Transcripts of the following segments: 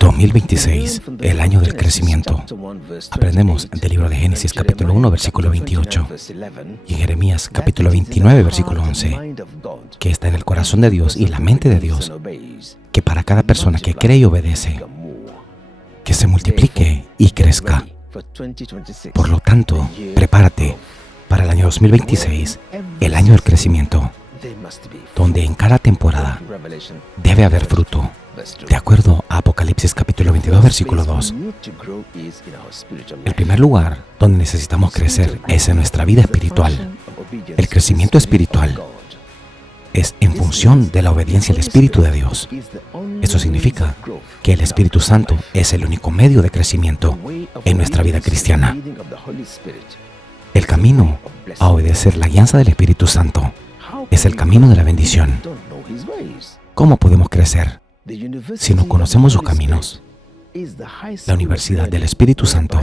2026, el año del crecimiento. Aprendemos del libro de Génesis capítulo 1, versículo 28 y en Jeremías capítulo 29, versículo 11, que está en el corazón de Dios y la mente de Dios, que para cada persona que cree y obedece, que se multiplique y crezca. Por lo tanto, prepárate para el año 2026, el año del crecimiento, donde en cada temporada debe haber fruto, de acuerdo a Apocalipsis capítulo 22, versículo 2. El primer lugar donde necesitamos crecer es en nuestra vida espiritual. El crecimiento espiritual es en función de la obediencia al Espíritu de Dios. Eso significa que el Espíritu Santo es el único medio de crecimiento en nuestra vida cristiana. El camino a obedecer la guianza del Espíritu Santo es el camino de la bendición. ¿Cómo podemos crecer si no conocemos sus caminos? La Universidad del Espíritu Santo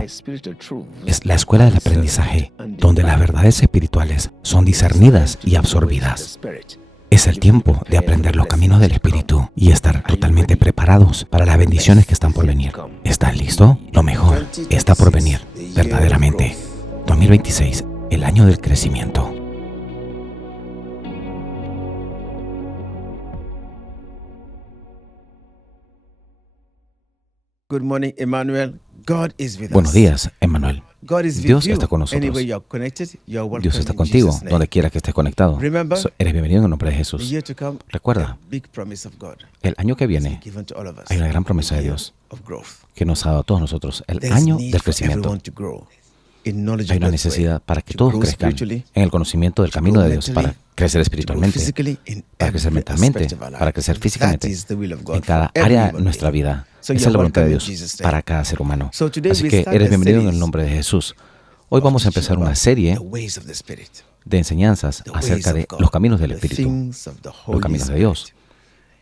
es la escuela del aprendizaje, donde las verdades espirituales son discernidas y absorbidas. Es el tiempo de aprender los caminos del Espíritu y estar totalmente preparados para las bendiciones que están por venir. ¿Estás listo? Lo mejor está por venir, verdaderamente. 2026, el año del crecimiento. Good morning, Emmanuel. God is with Buenos us. días, Emmanuel. God is with Dios you. está con nosotros. Anywhere you're connected, you're welcome Dios está in contigo, Jesus' name. donde quiera que estés conectado. Remember, Eres bienvenido en el nombre de The Jesús. year to come, Recuerda, a big promise of God el año que is viene given to all of us. hay una gran promesa de The year Dios of growth. que nos ha dado a todos nosotros, el There's año need del for crecimiento. everyone to grow in knowledge Hay of una God's way, necesidad para que to todos grow crezcan spiritually, en el conocimiento del camino de Dios, para crecer to grow espiritualmente, physically in para crecer every mentalmente, aspect of our para life. crecer That físicamente, is the will of God en cada for área de everyone. nuestra vida. So Esa you're es la voluntad de welcome in Dios Jesus' para name. cada ser humano. So today Así we que start eres a bienvenido en el series nombre de Jesús. Hoy vamos a teaching empezar una about serie the ways of the Spirit, de enseñanzas the ways acerca of de God, los caminos del the Espíritu, things of the los Holy caminos de Spirit. Dios,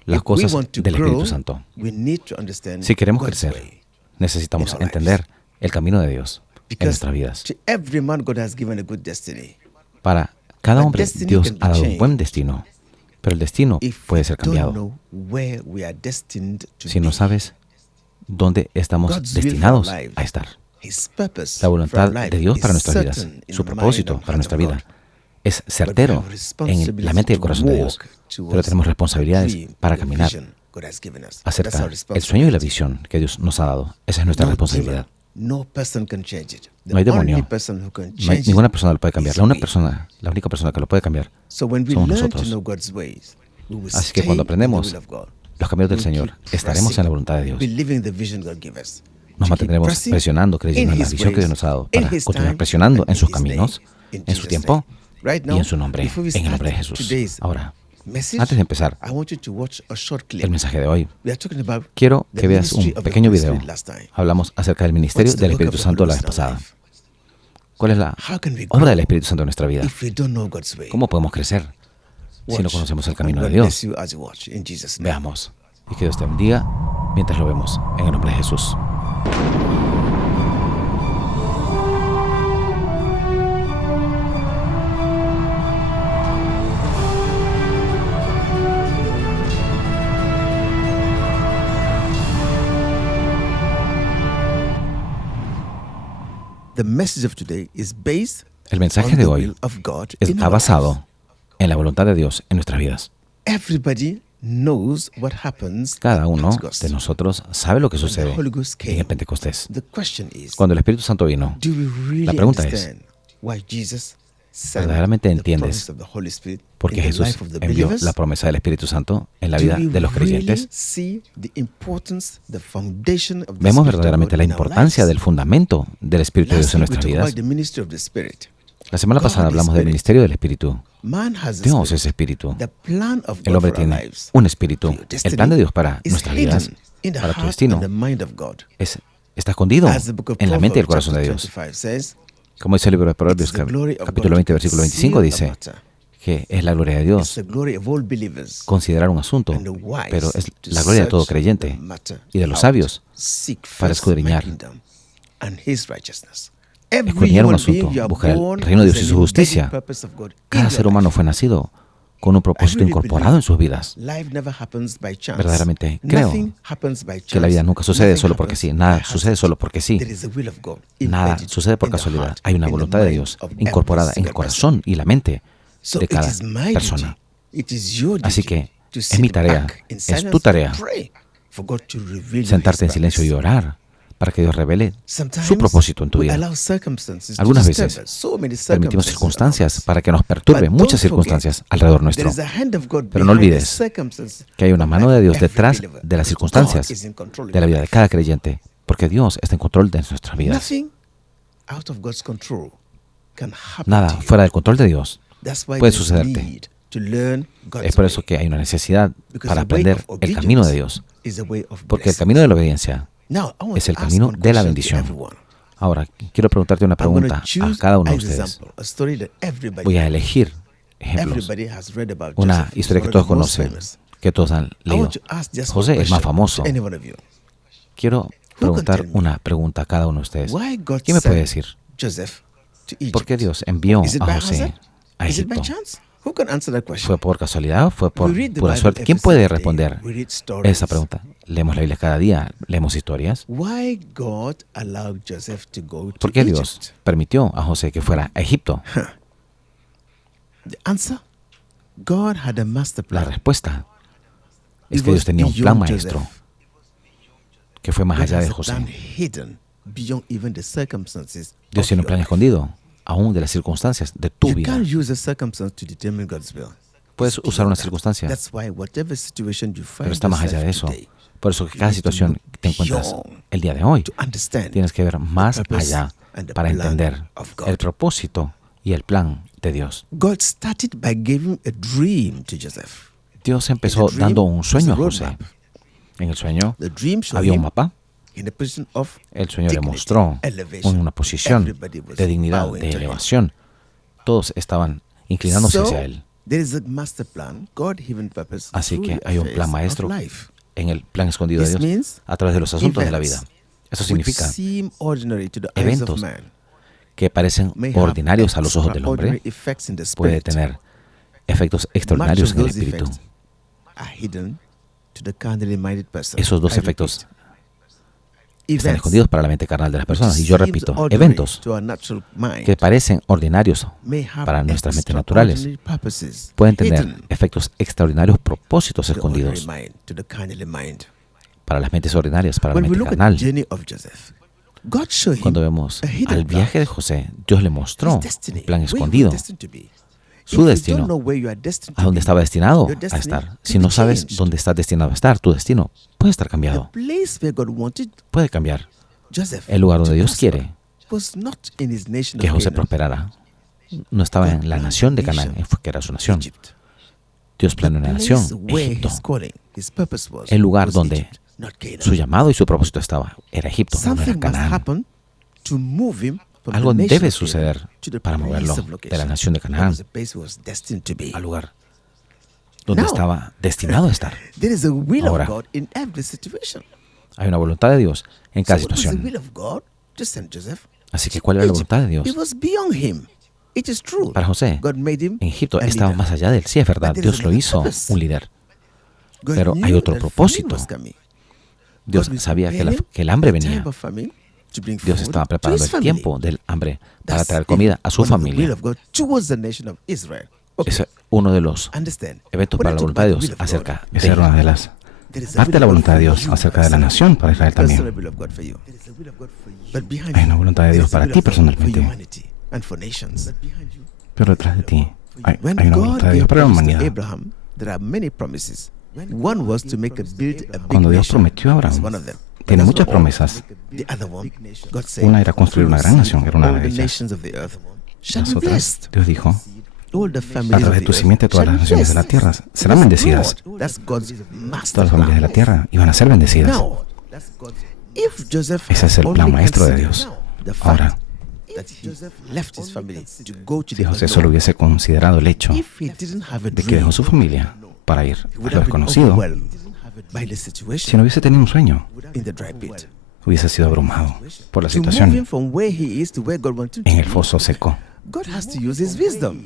las If we cosas want to del grow, Espíritu Santo. we need to understand Si queremos God's crecer, way. necesitamos in our entender el camino de Dios en Because nuestras vidas. to every man God has given a good destiny. Para cada But hombre, destiny Dios can be ha dado un changed buen destino, pero el destino If puede we ser don't cambiado. know where we are destined to Si no be. sabes dónde estamos God's will for destinados our lives, a estar. His purpose La for voluntad our life de Dios is para nuestras vidas, certain in su the mind propósito and para heart nuestra of vida, God. es But we certero have en responsibility la mente y el to corazón de Dios, walk pero towards tenemos the responsabilidades dream, para the caminar vision God has given us. That's acerca our del sueño y la responsibility. visión que Dios nos ha dado. Esa es nuestra No responsabilidad. demon, no person can change it. The No hay demonio, only person who can no hay change ninguna it persona lo puede cambiar. is La we. única persona que lo puede cambiar So when we somos learn to nosotros. know God's ways, we will Así que stay cuando in the aprendemos will of God. los caminos del We'll Señor, keep estaremos en la pressing, voluntad de Dios. believing the vision God gave us. Nos To keep mantendremos pressing presionando, creyendo in en la His visión que Dios ways, nos ha dado, in para His continuar time, presionando and en sus in His name, caminos, in en su Jesus' tiempo name. Right y now, en su nombre, before we en el nombre de start Jesús. today's Ahora, message, antes de empezar I want you to watch a short clip. el mensaje de hoy, We are talking about quiero the que veas ministry un of the pequeño Holy video. Spirit last time. Hablamos acerca del ministerio What's the del work Espíritu of the Santo Holy la vez Ghost in our pasada. life? ¿Cuál es la How can we obra grow del Espíritu Santo en nuestra vida? if we don't know God's way? ¿Cómo podemos crecer si no Watch, conocemos el and camino de God Dios? bless you as you watch, in Jesus' name. Veamos. Y que Dios te bendiga mientras lo vemos en el nombre de Jesús. The message of today is based El mensaje on de the hoy will of God in está our lives. basado en la voluntad de Dios en nuestras vidas. Everybody knows what happens Cada at uno Pentecost. de nosotros sabe lo que When sucede the Holy Ghost en el came, Pentecostés. the question is, Cuando el Espíritu Santo vino, do we really la pregunta es, understand why Jesus sent ¿verdaderamente the entiendes promise of the Holy Spirit por qué in the Jesús life of the envió believers? la promesa del Espíritu Santo en la Do vida we de los really creyentes? see the importance, the foundation of the ¿Vemos Spirit of verdaderamente God la in our importancia lives? del fundamento del Espíritu de Dios Last en week we nuestras talked vidas? about the ministry of the Spirit. La semana God pasada is hablamos del Spirit. ministerio del Espíritu. Man has a Dios spirit. es Espíritu. The plan of El God hombre for our tiene lives, un espíritu. for your destiny, El plan de Dios para is nuestras vidas, hidden in the para tu heart destino, and the mind of God. está escondido As the book of en la mente y el Proverbs, corazón de chapter Dios. 25 says, Como dice el libro de "It Proverbios, is the glory of capítulo God 20, to versículo 25, conceal a dice matter. que es la gloria de It's Dios the glory of all believers, considerar un asunto, and the wise pero es to la gloria de todo search the creyente matter y de los out. sabios Seek para first my escudriñar, kingdom and his righteousness. Every escudriñar un human being, asunto, you are buscar el born reino de with Dios y an su embedded justicia. purpose of God in Cada your ser humano life. fue nacido con un propósito really incorporado en sus vidas. Life never happens by chance. Verdaderamente creo Nothing happens by que la vida chance. nunca sucede Nothing solo porque happens sí. by Nada accident. sucede solo porque sí. There is a will of God Nada embedded sucede por in the casualidad. heart, Hay una in the voluntad de mind Dios of every incorporada en single el corazón y la mente So de it cada is my persona. duty, it is your duty Así que to es sit mi tarea, back in es silence tu tarea, and pray for God to reveal sentarte en His silencio y purpose. orar para que Dios revele Sometimes su propósito en tu we vida. allow circumstances to Algunas disturb veces us, so many permitimos circumstances circunstancias around us. para que nos perturben, But muchas don't forget, circunstancias alrededor there nuestro. is a hand of God Pero no behind the olvides circumstances que hay una of mano life de of Dios every detrás believer. de las God circunstancias is in control of de la your vida de life. cada creyente, porque Dios está en control de nuestras vidas. Nothing out of God's control can happen Nada to you. fuera del control de Dios That's why puede there's sucederte. need to learn God's Es por eso way. que hay una necesidad Because para the way aprender of el camino de obedience Dios, is the way of porque el blessings. camino de la obediencia Now, I want es el to ask camino one de la question to bendición. everyone. Ahora, quiero preguntarte una I'm going to pregunta a choose cada uno de an ustedes. example, a story that everybody Voy a knows. elegir ejemplos. Everybody has read about Una Joseph. He's historia que one todos of the most conocen, famous. que todos han I leído. want to ask just one José es más question famoso. to any one of you. Quiero preguntar una pregunta a cada uno de ustedes. Why God ¿Quién me puede sent decir Joseph to Egypt? por qué Dios envió Is it a by José hazard? a Is it by Egipto? chance? Who can answer that question? ¿Fue por casualidad o fue por We read the pura Bible suerte? every ¿Quién puede Sunday. responder We read stories. esa pregunta? Leemos la Biblia cada día, leemos historias. Why God allowed Joseph to go to ¿Por qué Egypt? Dios permitió a José que fuera a Egipto? The answer? God had a master La plan. respuesta es It que Dios was tenía un plan beyond maestro Joseph. que fue más God allá has de a plan José. hidden beyond even the circumstances Dios of tiene un your plan life. escondido, aún de las circunstancias de tu You vida. can't use a circumstance to determine God's will. Puedes It's usar una beyond that. circunstancia, That's why whatever situation you pero find está más allá de yourself eso. today, Por eso que you cada need to situación look que te encuentras beyond el día de hoy, to understand tienes que ver más the purpose allá and the para plan entender of God. el propósito y el plan de Dios. God started by giving a dream to Joseph. Dios empezó dream dando un sueño a was a José. roadmap. En el sueño The dream showed había un him mapa. in a position of El sueño le dignity, mostró elevation. una posición Everybody was de dignidad, bowing de to him. elevación. Todos estaban inclinándose So, hacia él. there is a master plan, God-given purpose Así through que the hay un affairs plan of maestro life. en el plan escondido de This Dios means a través de los asuntos de la events vida. Eso which significa seem ordinary to the eyes of eventos man que parecen may have ordinarios a los ojos del hombre, extraordinary effects in the puede spirit. tener efectos Much extraordinarios of en el those espíritu. effects are hidden to the carnally minded person. Esos dos I efectos repeat. están Events escondidos para la mente carnal de las personas. Y yo seems repito, ordinary eventos to our natural mind que parecen ordinarios may have para nuestras mentes naturales extraordinary purposes pueden tener hidden efectos extraordinarios, propósitos to the ordinary escondidos mind, to the carnally mind. para las mentes ordinarias, para la When we mente look at the carnal. journey of Joseph, God showed him Cuando vemos a hidden al viaje de plan. José, Dios le mostró His destiny, un plan where he was escondido, destined to be. su If you destino, don't know where you are destined to a donde be, estaba destinado your a destiny estar. could Si be no sabes changed. dónde estás destinado a estar, tu destino puede estar The cambiado, place where God wanted puede cambiar. Joseph El lugar donde to Dios prosper quiere was not in his nation que of José Canaan, prosperara. No estaba en la nación de Canaán, que era su nación. Egypt. Dios The planeó una place nación, where Egipto. his calling, his purpose was, El lugar was donde Egypt, not Canaan. Su llamado y su propósito era Egipto, no era Something must Canaán. happen to move him from Algo the nation debe of Canaan suceder to the para place moverlo of de la location. nación de That Canaán was the place he was destined to be. al lugar donde Now, estaba destinado a estar. There is a will Ahora, of God in every situation. Hay una voluntad de Dios en So cada what was the situación. will of God to send Joseph? Así que, ¿cuál era la voluntad de Dios? It was beyond him. It is true. Para José, God made him en Egipto a estaba leader. más allá de él. Sí, es verdad, But there is Dios lo another hizo purpose. un líder. God Pero knew hay otro that propósito. famine was coming. Dios God sabía que, prepared him que el hambre a time venía. of famine to bring Dios food estaba to preparando his el family. tiempo del hambre para That's traer comida a su one of the will familia. of God towards the nation of Israel. Okay, Ese es uno de los understand. eventos When para I la talk voluntad de about the Dios will of God, acerca de Esa era una de las there is a parte de la will of voluntad de God Dios for you acerca de la personally. nación para Israel Personal también. will of God for you. But behind Hay una you, voluntad de there Dios is a para will ti of God for personalmente, humanity and for nations. pero detrás de ti hay When una God voluntad de gave Dios para la promise to humanidad. Abraham, there are many promises. One was to make a build a big Cuando Dios nation. prometió a That's Abraham, one of them. tiene That's muchas not all. promesas. The other one, God said, Una era construir una gran nación, era una all de the ellas. nations of the earth shall Las be otras, blessed. Dios dijo, All the a families of través de the tu earth simiente todas shall las be naciones de la blessed. tierra serán That's bendecidas. God. That's God's master Todas las familias de la plan. tierra iban a ser bendecidas. Now, if Joseph Ese es el had plan only maestro de considered Dios. the fact Ahora, that he left his family to go to si the José solo unknown, hubiese considerado el hecho if he didn't have a de que dream, dejó su familia para ir he a would lo have been desconocido, overwhelmed by the si situation no hubiese tenido un sueño, in the dry pit. hubiese sido abrumado por la To move him situación from where he is to where God wanted him en to el be foso seco. God has to use His wisdom.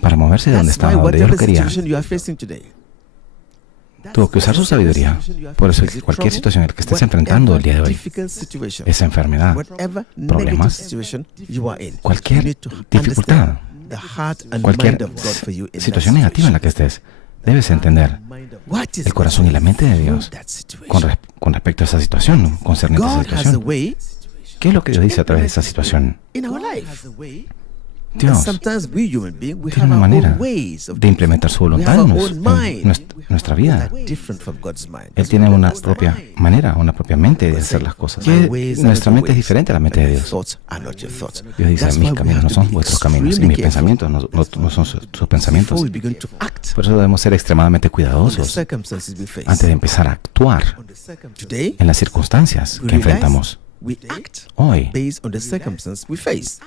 Para moverse de donde That's estaba, why donde Dios lo whatever quería, situation you are facing today, tuvo que usar su sabiduría. Por eso cualquier situación en la que estés enfrentando el día de hoy, difficult situation, esa enfermedad, whatever problemas, negative situation you are in, you cualquier need to dificultad, understand the heart and cualquier mind of God for you in that situación negativa en la que estés, debes entender What is el corazón y la mente de through Dios that situation? con respecto a esa situación, concerniente a esa God has a situación. way ¿Qué es lo que Dios dice a través de esa situación? in our life. And Dios sometimes we human beings, we tiene have una our manera own ways of de implementar su we voluntad have en, our own mind. nuestra vida. that different from God's mind. Él tiene una propia manera, una propia mente de hacer las cosas. Que nuestra mente es diferente a la mente de Dios. Thoughts are not your thoughts. Dios dice, That's mis why we caminos have no to son be vuestros caminos y extremely mis careful pensamientos no son sus pensamientos. before we begin to act Por eso debemos ser extremadamente on the cuidadosos circumstances we face. antes de empezar a actuar Today, en las circunstancias we que realize enfrentamos. we act Hoy based on the circumstances we face.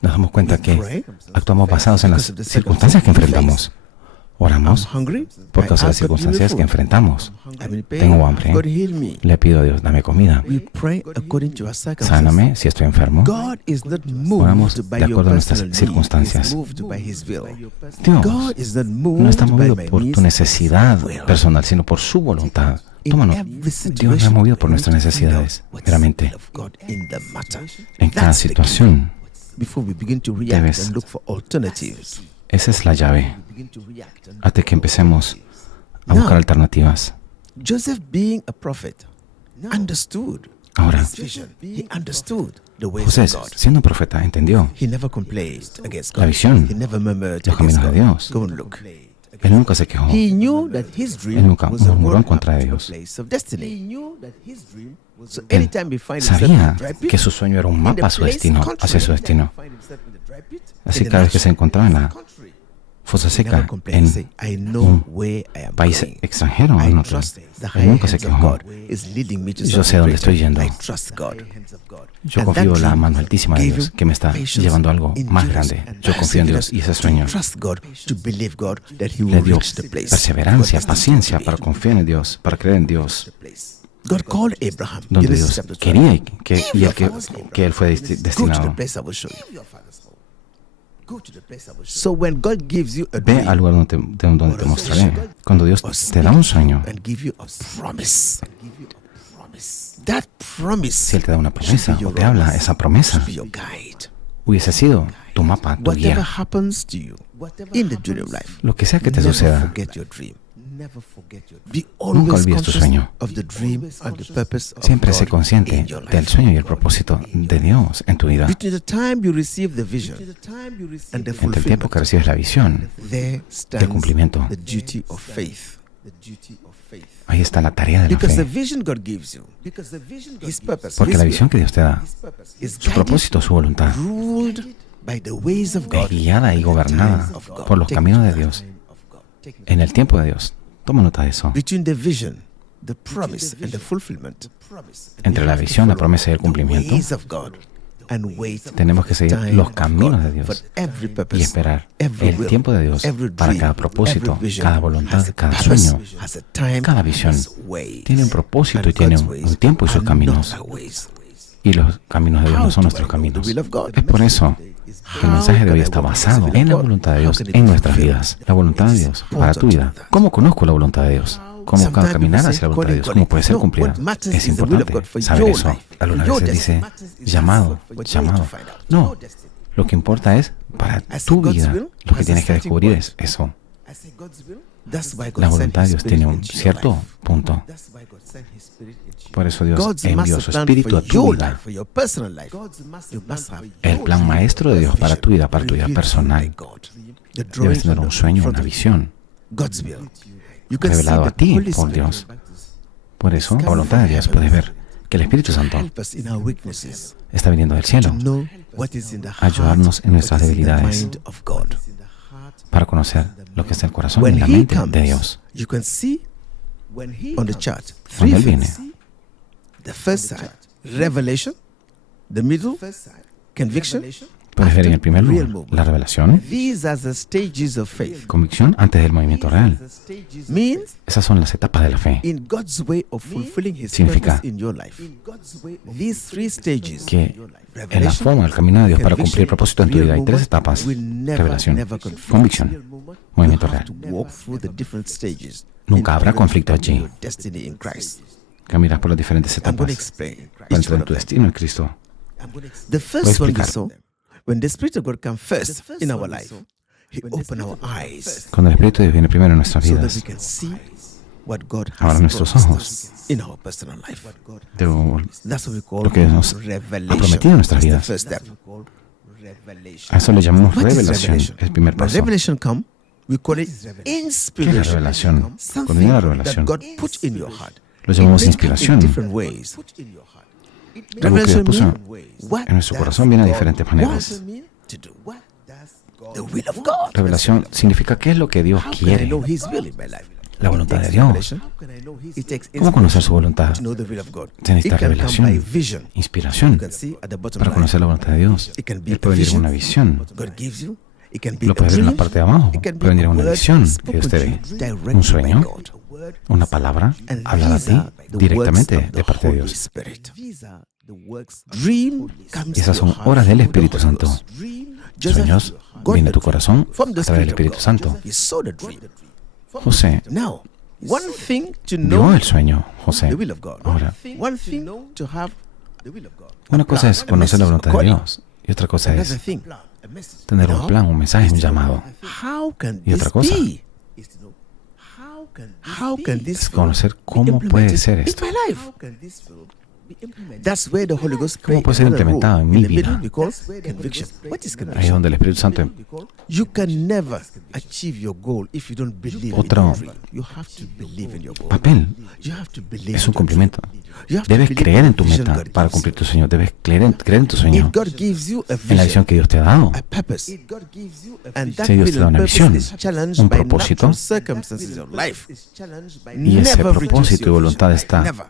nos damos cuenta que actuamos basados en las circunstancias que enfrentamos. I'm Oramos hungry. por I causa de las ask God to give me circunstancias que food. enfrentamos. I'm in pain. Tengo hambre. God heal me. Le pido a Dios, dame comida. We pray according to our circumstances. Sáname si estoy enfermo. God is not Oramos moved by de your acuerdo a nuestras personal need. circunstancias. He's moved by His will. Dios God is not moved no está movido by my por needs, tu necesidad will. personal, sino por su voluntad. In Tómalo. every Dios me ha situation, movido por we nuestras need to find out necesidades, what's the meramente. will of God in the matter. En cada That's the key. situación, Before we begin to react debes- and look for alternatives. esa es la llave. Hasta que empecemos a buscar alternativas. Joseph, being a prophet, understood Ahora, his vision. He understood the ways José, of God. siendo profeta, entendió He never complained against la God. visión, He never murmured los against caminos de God. Dios. Go and look. Él nunca se quejó. He knew that his dream Él nunca was a murmuró en roadmap contra de to a Dios. place of destiny. So Él anytime he finds himself in sabía the dry pit, que su sueño era un in the mapa a su place destino, contrary, hacia su destino. find himself in the dry pit, Así in the cada vez que se natural, encontraba en la contrary. fosa He never seca, complains, say, en I know un where I am país going. extranjero, I en otro, trust the él higher nunca se hands of quejó. God is leading me to Yo sé something dónde estoy greater. yendo. I trust God. Yo And confío that en la dream mano altísima de gave Dios him que me está patience, llevando a algo más endurance, grande. and Yo confío en Dios y ese sueño to trust God, to believe God that He le will dio reach the place. perseverancia, God destined paciencia to be. para confiar en Dios, para creer en Dios, God called Abraham. donde Genesis Dios chapter 12. quería que él fue Go to the destinado. place I will show you. So when God gives you a Ve dream al lugar donde te mostraré. Cuando Dios te da un sueño, and give you a promise, that promise si Él te da una promesa should be o your te habla, roadmap, esa promesa should be your guide. hubiese sido tu mapa, tu Whatever guía. happens to you in the journey of life, Lo que sea que te never suceda, forget your dream. Be nunca always olvides tu conscious sueño. of the dream and the purpose of Siempre sé God consciente in your del life. sueño y el propósito de Dios en tu vida. Between the time you receive the vision and the Entre el tiempo fulfillment, que recibes la visión, there stands cumplimiento. the duty of faith. ahí está la tarea de la Because the fe. vision God gives you, His purpose, Porque His la will, visión que Dios te da, is su propósito, su voluntad, ruled by the ways of es God. guiada y gobernada por los caminos de Dios, en el tiempo de Dios. Toma nota de eso. Between the vision, the promise, and the fulfillment, Entre la visión, la promesa y el cumplimiento, the ways of God, and wait tenemos que seguir time los of caminos God de Dios for every purpose, y esperar every el will, tiempo de Dios every para dream, cada propósito, every vision cada voluntad, has a cada purpose, sueño, has a time, cada visión. has ways. Tiene un propósito y And tiene God's un ways tiempo y sus are caminos. not our ways. Y los caminos de Dios How no son do nuestros I know the caminos. will of God? Es por eso que el mensaje de hoy está basado en la voluntad de Dios en nuestras vidas. La voluntad de Dios para tu vida. ¿Cómo conozco la voluntad de Dios? ¿Cómo puedo caminar hacia la voluntad de Dios? ¿Cómo puede ser cumplida? Es importante saber eso. Algunas veces dice llamado, llamado. No, lo que importa es para tu vida. Lo que tienes que descubrir es eso. That's why God La sent voluntad de His Dios Spirit tiene un into your cierto life. punto. Por eso Dios God's envió master su plan espíritu a for tu your vida. life, for your personal life. You must have El plan maestro de Dios para tu vida revealed personal. by God. The drawing Debes tener on un the sueño, front una of visión God's will. You can see revelado a the ti Holy por Spirit Dios. Por eso, la voluntad de Dios, puedes ver que el Espíritu Santo help us in our weaknesses está viniendo del to cielo know what is in the heart, ayudarnos en nuestras what is in the debilidades. mind of God. para conocer lo que está en el corazón y When en la He mente comes, de Dios. you can see on the chart Cuando three Él viene, things. The first side, revelation. The middle, conviction. Puedes ver en el primer lugar la revelación, These are the stages of faith. convicción antes del movimiento real. Means Esas son las etapas de la fe. in God's way of fulfilling His Significa purpose in your life. These three stages, Que en la forma, el camino de Dios para cumplir el propósito en tu vida hay tres etapas. Revelación, convicción, movimiento real. to walk through the different stages. Nunca habrá conflicto allí. Your destiny in Christ. Caminas por las diferentes I'm going to etapas explain para each entrar one en of tu them. destino en Cristo. The first one we explicar. saw, when the Spirit of God comes first in our life, He opened our eyes Cuando el Espíritu de Dios viene primero en nuestras so that we vidas, can see what God Ahora has nuestros promised ojos. us in our personal life. de That's what we call lo que Dios nos ha revelation. prometido en nuestras That's the vidas. first step. A eso le llamamos What is revelación, revelation? el primer When paso. revelation come, we call it ¿Qué es la inspiration. revelación? Cuando Something viene la that revelación, God put in your heart. lo llamamos It may come in inspiración. different ways. Algo que Dios Revelation puso means what en nuestro does corazón viene de God diferentes want maneras. to do. The will of God. Revelación significa qué es lo que Dios How can I quiere, know His will in my life? la voluntad de It takes Dios. revelation. It takes ¿Cómo conocer su voluntad? to know the will of God. Se necesita It can come by revelación, vision. inspiración You can see at the bottom para line. conocer la voluntad de Dios. It can be Él puede a venir en vision una visión, God gives you. It can be lo a puedes ver en la dream. parte de abajo, It can be puede venir en a una word visión que spoken Dios te to dé, you directly un by sueño, God. una palabra And hablada a these ti are the directamente works of de the parte de Holy Dios. Spirit. Dream comes Y esas to your son heart horas del through the Espíritu Holy Santo. Ghost. Joseph Sueños got vienen a the tu dream corazón from the a través del Spirit of Espíritu God. Santo. He saw the dream. José Now, one thing to vio know el sueño, José. the will of God. Ahora, One thing to have the will of God. una cosa es conocer la voluntad de Dios y otra cosa Another es thing. tener un plan, un mensaje, un llamado. How can Y otra this cosa be? How can this Es conocer be cómo puede implemented ser in esto. my life? That's where the Holy Ghost ¿Cómo plays puede ser another implementado role en mi in the middle vida? because conviction. What is Ahí es conviction? donde el Espíritu Santo You can never achieve your goal if you don't believe Otro in your dream. You have to believe in your goal. papel You have to believe es in un your cumplimiento. dream. You have to Debes believe creer in en the tu vision meta God para gives cumplir tu sueño. Debes creer en tu you. sueño, If God gives you a en la visión vision, que Dios te ha dado. a purpose, and that Si Dios will te da and una purpose visión, is challenged un by propósito, natural circumstances of life, Y ese never reduce propósito y your voluntad vision. está Never.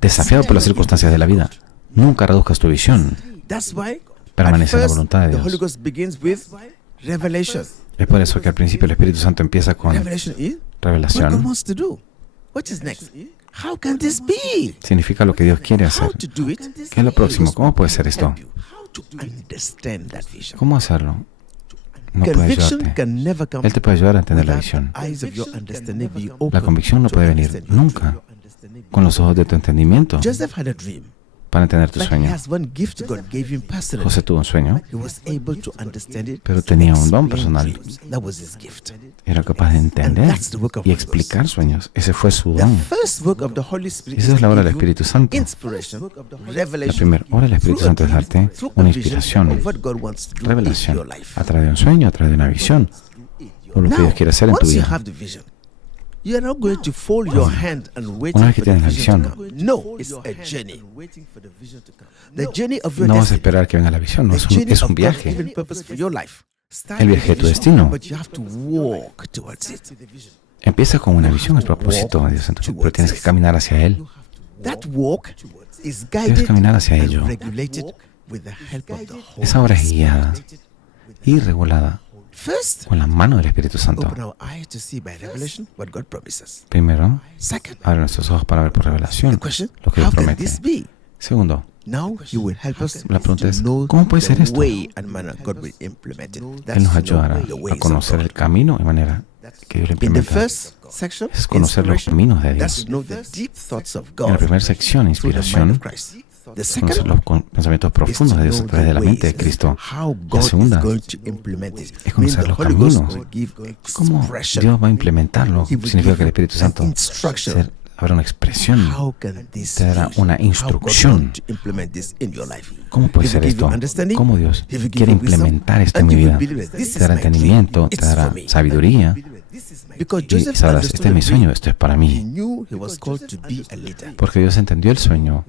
desafiado por las circunstancias de la vida. Nunca reduzcas tu visión. That's why Permanece en la at first, voluntad de the Holy Dios. Ghost begins with revelation. Es por eso que al principio el Espíritu Santo empieza con Revelation is what God revelación. wants to do. What is next? How can this be? Significa lo que Dios quiere hacer. How to do it? ¿Qué es lo próximo? ¿Cómo puede ser esto? Help you to understand that vision. ¿Cómo hacerlo? No puede Conviction ayudarte. can never come Él te puede ayudar a entender la without visión. eyes of your understanding be open La convicción no to puede venir understand your nunca dream. con los ojos de tu entendimiento Joseph had a dream, para entender tu but he sueño. has one gift God gave him personally. José tuvo un sueño, He was able to understand it, pero tenía un don explain personal. dreams. That was his gift. Era capaz de entender that's the work of y Holy explicar sueños. Ese fue su The don. first work of the Holy Spirit Esa es la to obra del give you Espíritu Santo. inspiration, La revelation, primera obra del Espíritu through a Santo es dream, darte through a una vision inspiración, of what God wants to do in revelación, your life. a través de un sueño, a través de una visión, o lo que Now, Dios quiere hacer en tu once you vida. have the vision, you are not going to fold your hand and wait Una vez for que the tienes la vision to visión, come. No, it's a journey. The journey of your No vas a destiny. esperar que venga la visión, no, The es un, journey es of un God's viaje. given purpose for your life. El viaje de tu destino. But you have to walk towards it. Empieza con una visión, el propósito de Dios en tu vida, pero tienes que caminar hacia Él. That walk is Debes guided caminar hacia and ello. regulated with the help of the Holy Esa obra es Spirit. guiada y regulada First, con la mano del Espíritu Santo. open our eyes to see by revelation what God promises. Primero, Second, abre nuestros ojos para ver por the revelación question, lo que how Dios can promete. this be? Segundo, Now you will help us la pregunta to es, know ¿cómo puede ser the esto? way and manner God will implement it. Él nos That's to know ayudará the a ways of conocer God. el camino y manera que Dios lo In the implementa. first section, Es conocer los inspiration, caminos de that's Dios. to know the deep thoughts of En God la primera sección, through the mind inspiración, of Christ. The conocer second los pensamientos is to profundos de Dios a know través de the la mente de ways, Cristo. how La God is segunda going to implement it. es conocer Means the los Holy Ghost caminos. will give ¿Cómo expression. Dios va a implementarlo? He will Significa give que el Espíritu an Santo instruction. habrá una expresión. How can this Te dará be? una How God instrucción. want to implement this in your life. ¿Cómo puede He will ser give you esto? understanding. ¿Cómo Dios He will give quiere you wisdom, implementar esto en and mi you will vida? believe it. This Te is dará my dream. entendimiento, te It's dará for me. sabiduría Because y Joseph sabrás, este es mi understood sueño, esto es para He mí. knew he was called to be a leader. Porque Dios entendió el sueño.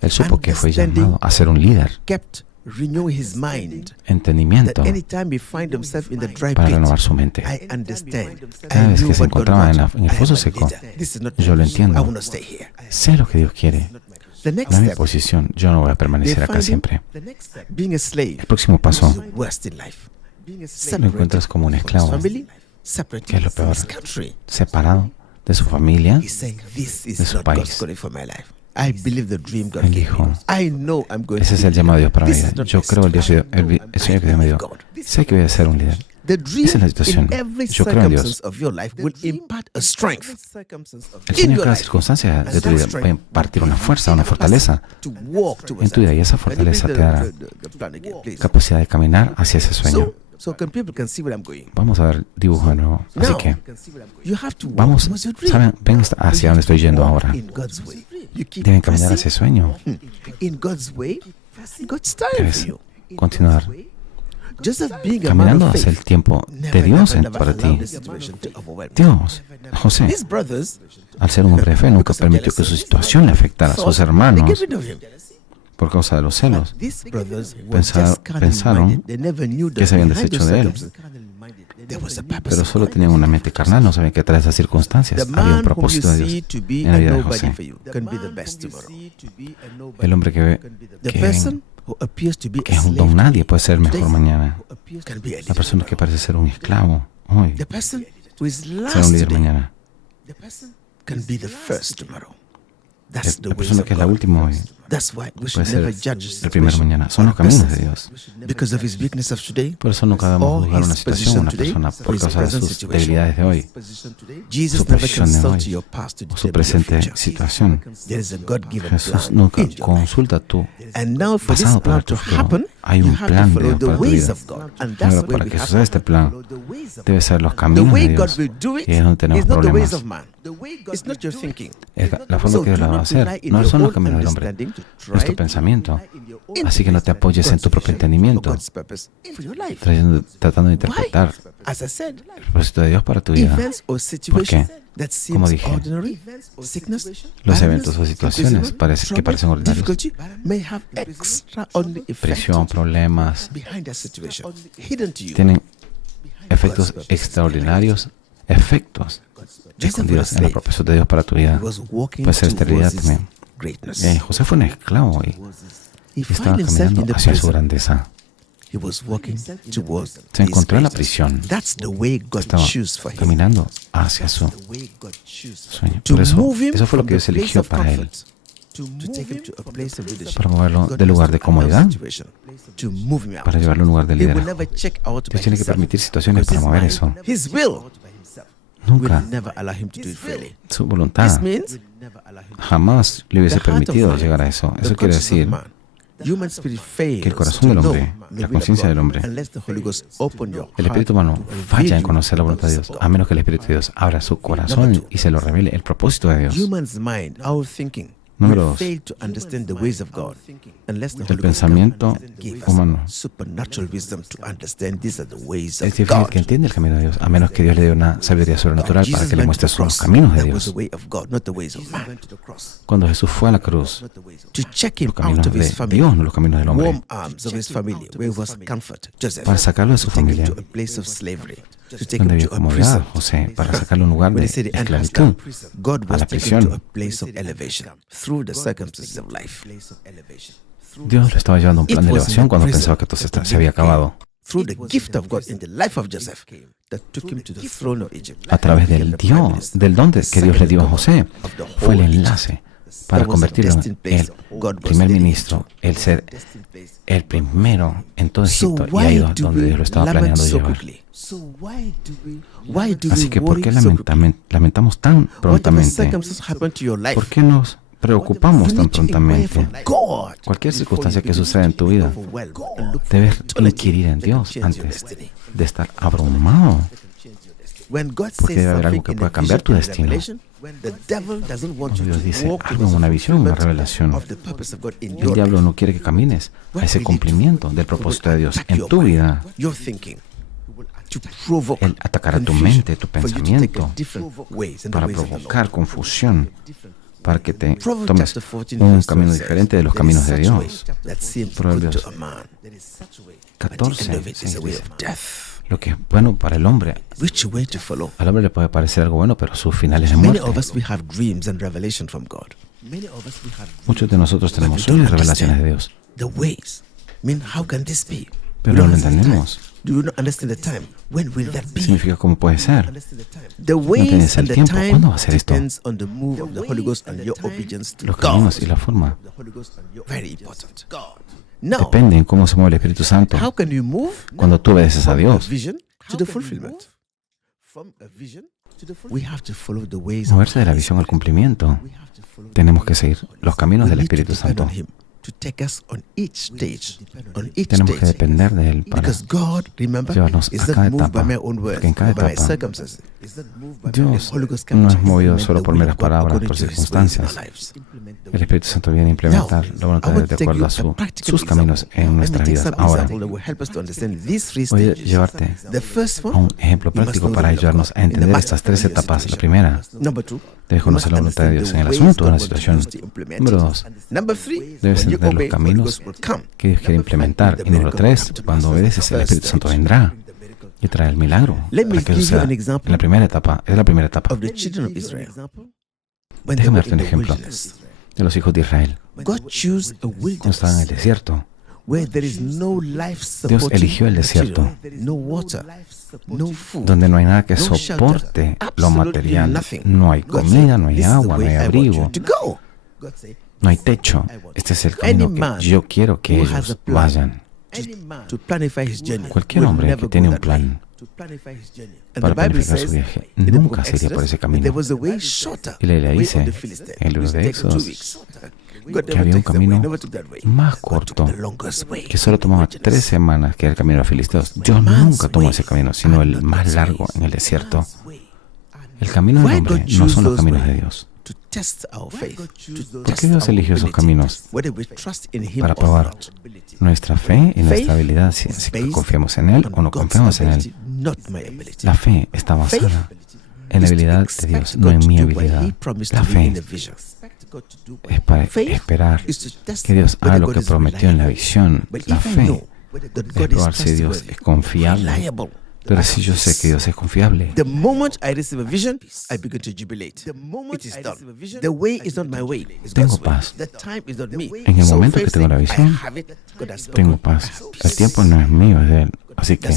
Él supo que fue Understanding llamado a ser un líder. Kept renewing his mind. Entendimiento That anytime he find himself in the dry para pit, renovar su mente. I understand. Cada I vez knew que se what God encontraba en wants. el I am foso a seco, leader. This is not yo lo me. entiendo. I want to stay here. Sé lo que Dios quiere. The No next es mi step, posición. Yo no voy a permanecer acá siempre. being a slave, El próximo paso is the worst in life. lo encuentras como un esclavo, Family, separated que es lo from peor, his country. separado de su familia. He's saying, this de is su not God's país. calling for my life. I believe the dream God Él gave dijo, me. I know I'm going ese to es be el llamado de Dios para mi This vida. is not Yo my creo el situation. sueño que Dios me dio. Sé que voy a ser un líder. The dream Esa es la situación. in every Yo creo en Dios. circumstance of your life will impart a strength El in sueño en your cada life circunstancia de tu vida va a impartir una fuerza, una fortaleza to walk towards en tu vida, y esa that. Can you bring fortaleza te dará the plan again, please? capacidad de caminar hacia ese sueño. So people can see where I'm going. Vamos a ver dibujo de nuevo. Así Now, que you have to walk vamos, towards your dream. ¿saben? Ven hacia donde estoy yendo ahora. In God's way. You keep Deben caminar hacia pressing ese sueño. in God's way. God's time Debes for you. continuar Joseph being a man caminando of hacia el faith, tiempo de Dios para ti. allowed the situation to overwhelm him. Dios, José, His brothers al ser un hombre de fe, nunca permitió que su situación le afectara a sus thought they hermanos get rid of him. por causa de los celos. These brothers were Pensaron- just carnally pensaron minded. They never knew que that se habían behind deshecho those de él. circumstances, there was a purpose. Pero solo tenían una mente carnal, no sabían que tras esas circunstancias The había un man whom you propósito de see Dios to be en la a vida de nobody José. for you can be the best tomorrow. El hombre que ve The que person who appears to be que a es un don slave nadie puede ser el mejor mañana. can be a La leader persona que tomorrow. parece ser un esclavo hoy The person who is será un last líder today mañana. can be the first tomorrow. That's the La ways persona of que es la God. última hoy That's why we puede should ser never judge a el primero situation mañana. Son los or a caminos de person Dios. because of his weakness of today. Por eso nunca debemos Or juzgar una his situación o una position persona today, por his causa de present sus situation. debilidades de hoy, Jesus su never posición de consulted hoy your past to o su determine your presente future. situación. There is a God-given Jesús plan nunca in your life. consulta tu And now for this pasado para plan tu to futuro. happen, Hay you un have to plan de follow Dios the para tu ways vida. of God. And that's Ahora, where para we que have suceda to este plan, follow the ways of debe ser los The caminos de way God Dios. will do it Y es donde tenemos is not the ways problemas. of man. It's not your thinking. La forma So que Dios do la va a not hacer rely in no your son los own caminos del hombre, understanding to try es tu to pensamiento. rely in your Así que no te apoyes en tu propio entendimiento, God's purpose for your life. tratando de interpretar As I said, el propósito de Dios para tu vida. events or situations that Como seems dije, ordinary, sickness, los barrenness, eventos o situaciones imprisonment, que parecen trouble, ordinarios, difficulty, may have extraordinary effect prisión, problemas, behind that situation, hidden to you. tienen efectos extraordinarios, efectos Joseph escondidos was a en el slave. propósito de Dios para tu vida. He was walking Puede ser esterilidad towards his también. greatness. José fue un esclavo y He estaba found himself in caminando the hacia su prison. grandeza. He was walking towards Se encontró en la his prisión. greatness. That's the way God Estaba chose for him. caminando hacia su The way God chose for sueño. him. To Por eso, move him eso fue lo from que the Dios place eligió of para él. comfort, to take him to a place of leadership. Para moverlo God del has lugar to de allow comodidad, situation to move him out. para llevarlo a un lugar de He will liderazgo. never check out by Dios tiene que himself. permitir situaciones para mover eso. His will Nunca will never allow him to do it freely. su This voluntad means jamás le hubiese the heart of permitido man, llegar a eso. the Eso quiere conscience of decir man, human spirit fails que el corazón del to hombre, know the la will conciencia of del God hombre, unless the Holy Ghost open your el heart espíritu humano to reveal falla en you conocer la the voluntad de purpose Dios, of a God. menos que el Espíritu de Dios abra su corazón y se lo revele el propósito de Dios. Human's mind, our thinking, Número will dos, fail to understand the ways of God unless the el Holy Ghost pensamiento give us humano. supernatural wisdom to understand these are the ways Es of difícil God. que entienda el camino de Dios, a menos que Dios le dé una sabiduría sobrenatural para Jesus que le went muestre to the los cross. caminos de That was the Dios. way of God, not the ways of man. Cuando Jesús fue a la cruz, To check him los caminos out of his de family, Dios, no los caminos del hombre, warm arms of his family, where was comfort. Joseph, para sacarlo de su to take him familia, to a place of slavery, to take donde him había to a comodidad, prison. José, para sacarlo a un lugar When de the city end has esclavitud, come, God a was la taking him to a prisión. place of elevation through the circumstances of life. Dios lo estaba llevando a un plan de It was in elevación the cuando prison pensaba que todo that the se había gift came. acabado. Through the gift of God in the life of Joseph that took him to the throne of Egypt. A través He del became the prime Dios, minister, del don the que Dios le dio a second José, of the fue el whole enlace para That was a convertirlo destined en place el God was primer leading ministro, el ser el primero en todo So Egipto, y ahí why es do donde we Dios lo estaba lament planeando so llevar. quickly? Why do Así we que, ¿por qué worry so quickly? lamentamos tan Whatever prontamente? circumstances happen to your life, ¿Por qué nos preocupamos you tan need to inquire prontamente? from God Cualquier before circunstancia you que begin suceda en to tu be vida, overwhelmed and look for debes opportunity inquirir en that can Dios change your antes destiny. de estar abrumado. When God Porque says debe haber algo something que in pueda a cambiar vision tu and destino. revelation, the devil doesn't want Cuando you Dios to dice walk algo towards en una the visión, una fulfillment revelación, of the purpose of God in el your diablo life. no quiere que camines a ese cumplimiento del propósito de Dios en tu vida. Your thinking, to provoke Él atacará tu confusion, mente, tu for you to take pensamiento, a different ways than the para ways of the Lord. provocar confusión, para que te Proverbs tomes chapter 14, un verse 12 camino says, diferente de los "There is caminos de such a way Dios. that seems Proverbios good to a man, but the end 14, of it is a way of death." lo que es bueno para el hombre, Which way to follow? al hombre le puede parecer algo bueno, pero su final es la Many muerte. of us, we have dreams and revelation from God. Muchos de nosotros tenemos sueños y revelaciones de Dios, The ways. How can this be? pero no lo entendemos. Do you not understand the time? When will that be? Significa cómo puede ser. The ways tienes el and the tiempo. time ¿Cuándo va a ser esto? depends on the move of the Holy Ghost and your obedience to Los God. caminos y la forma Very important. Now, dependen en cómo se mueve el Espíritu Santo. how can you move? Cuando tú obedeces a From a Dios, vision to the fulfillment. From a vision to the fulfillment. We have to follow the ways moverse de la of visión al cumplimiento, tenemos que seguir los caminos del Espíritu Santo. To take us on each stage, Tenemos que depender de Él para because God, remember, llevarnos is a not cada moved by etapa, my own words, porque en cada or by my etapa circumstances. Dios The Holy Ghost can no es just movido implement solo the por will meras of God palabras, according por to His ways in circunstancias. our lives. El Espíritu Santo viene a implementar la voluntad de acuerdo a sus caminos en nuestras vidas. Ahora, voy a llevarte a un ejemplo práctico para ayudarnos a entender estas tres etapas. La primera, debes conocer la voluntad de Dios en el asunto de la situación. Número dos, debes entender los caminos que Dios quiere implementar. Y número tres, cuando obedeces, el Espíritu Santo vendrá y trae el milagro para que suceda. En la primera etapa, es la primera etapa. Déjame darte un ejemplo de los hijos de Israel. Cuando estaban en el desierto, Dios eligió el desierto, donde no hay nada que soporte lo material. No hay comida, no hay agua, no hay abrigo, no hay techo. Este es el camino que yo quiero que ellos vayan. Cualquier hombre que tiene un plan para planificar su viaje nunca se iría por ese camino. Y la Biblia dice en el libro de Éxodos que había un camino más corto que solo tomaba 3 semanas, que era el camino de los filisteos. Dios nunca tomó ese camino, sino el más largo en el desierto. El camino del hombre no son los caminos de Dios. ¿Por qué Dios eligió esos caminos? Para probar nuestra fe y nuestra habilidad, si confiamos en Él o no confiamos en Él. La fe está basada en la habilidad de Dios, no en mi habilidad. La fe es para esperar que Dios haga lo que prometió en la visión. La fe es probar si Dios es confiable. Pero si yo sé que Dios es confiable, tengo paz. En el momento que tengo la visión, tengo paz. El tiempo no es mío, es de Él. Así que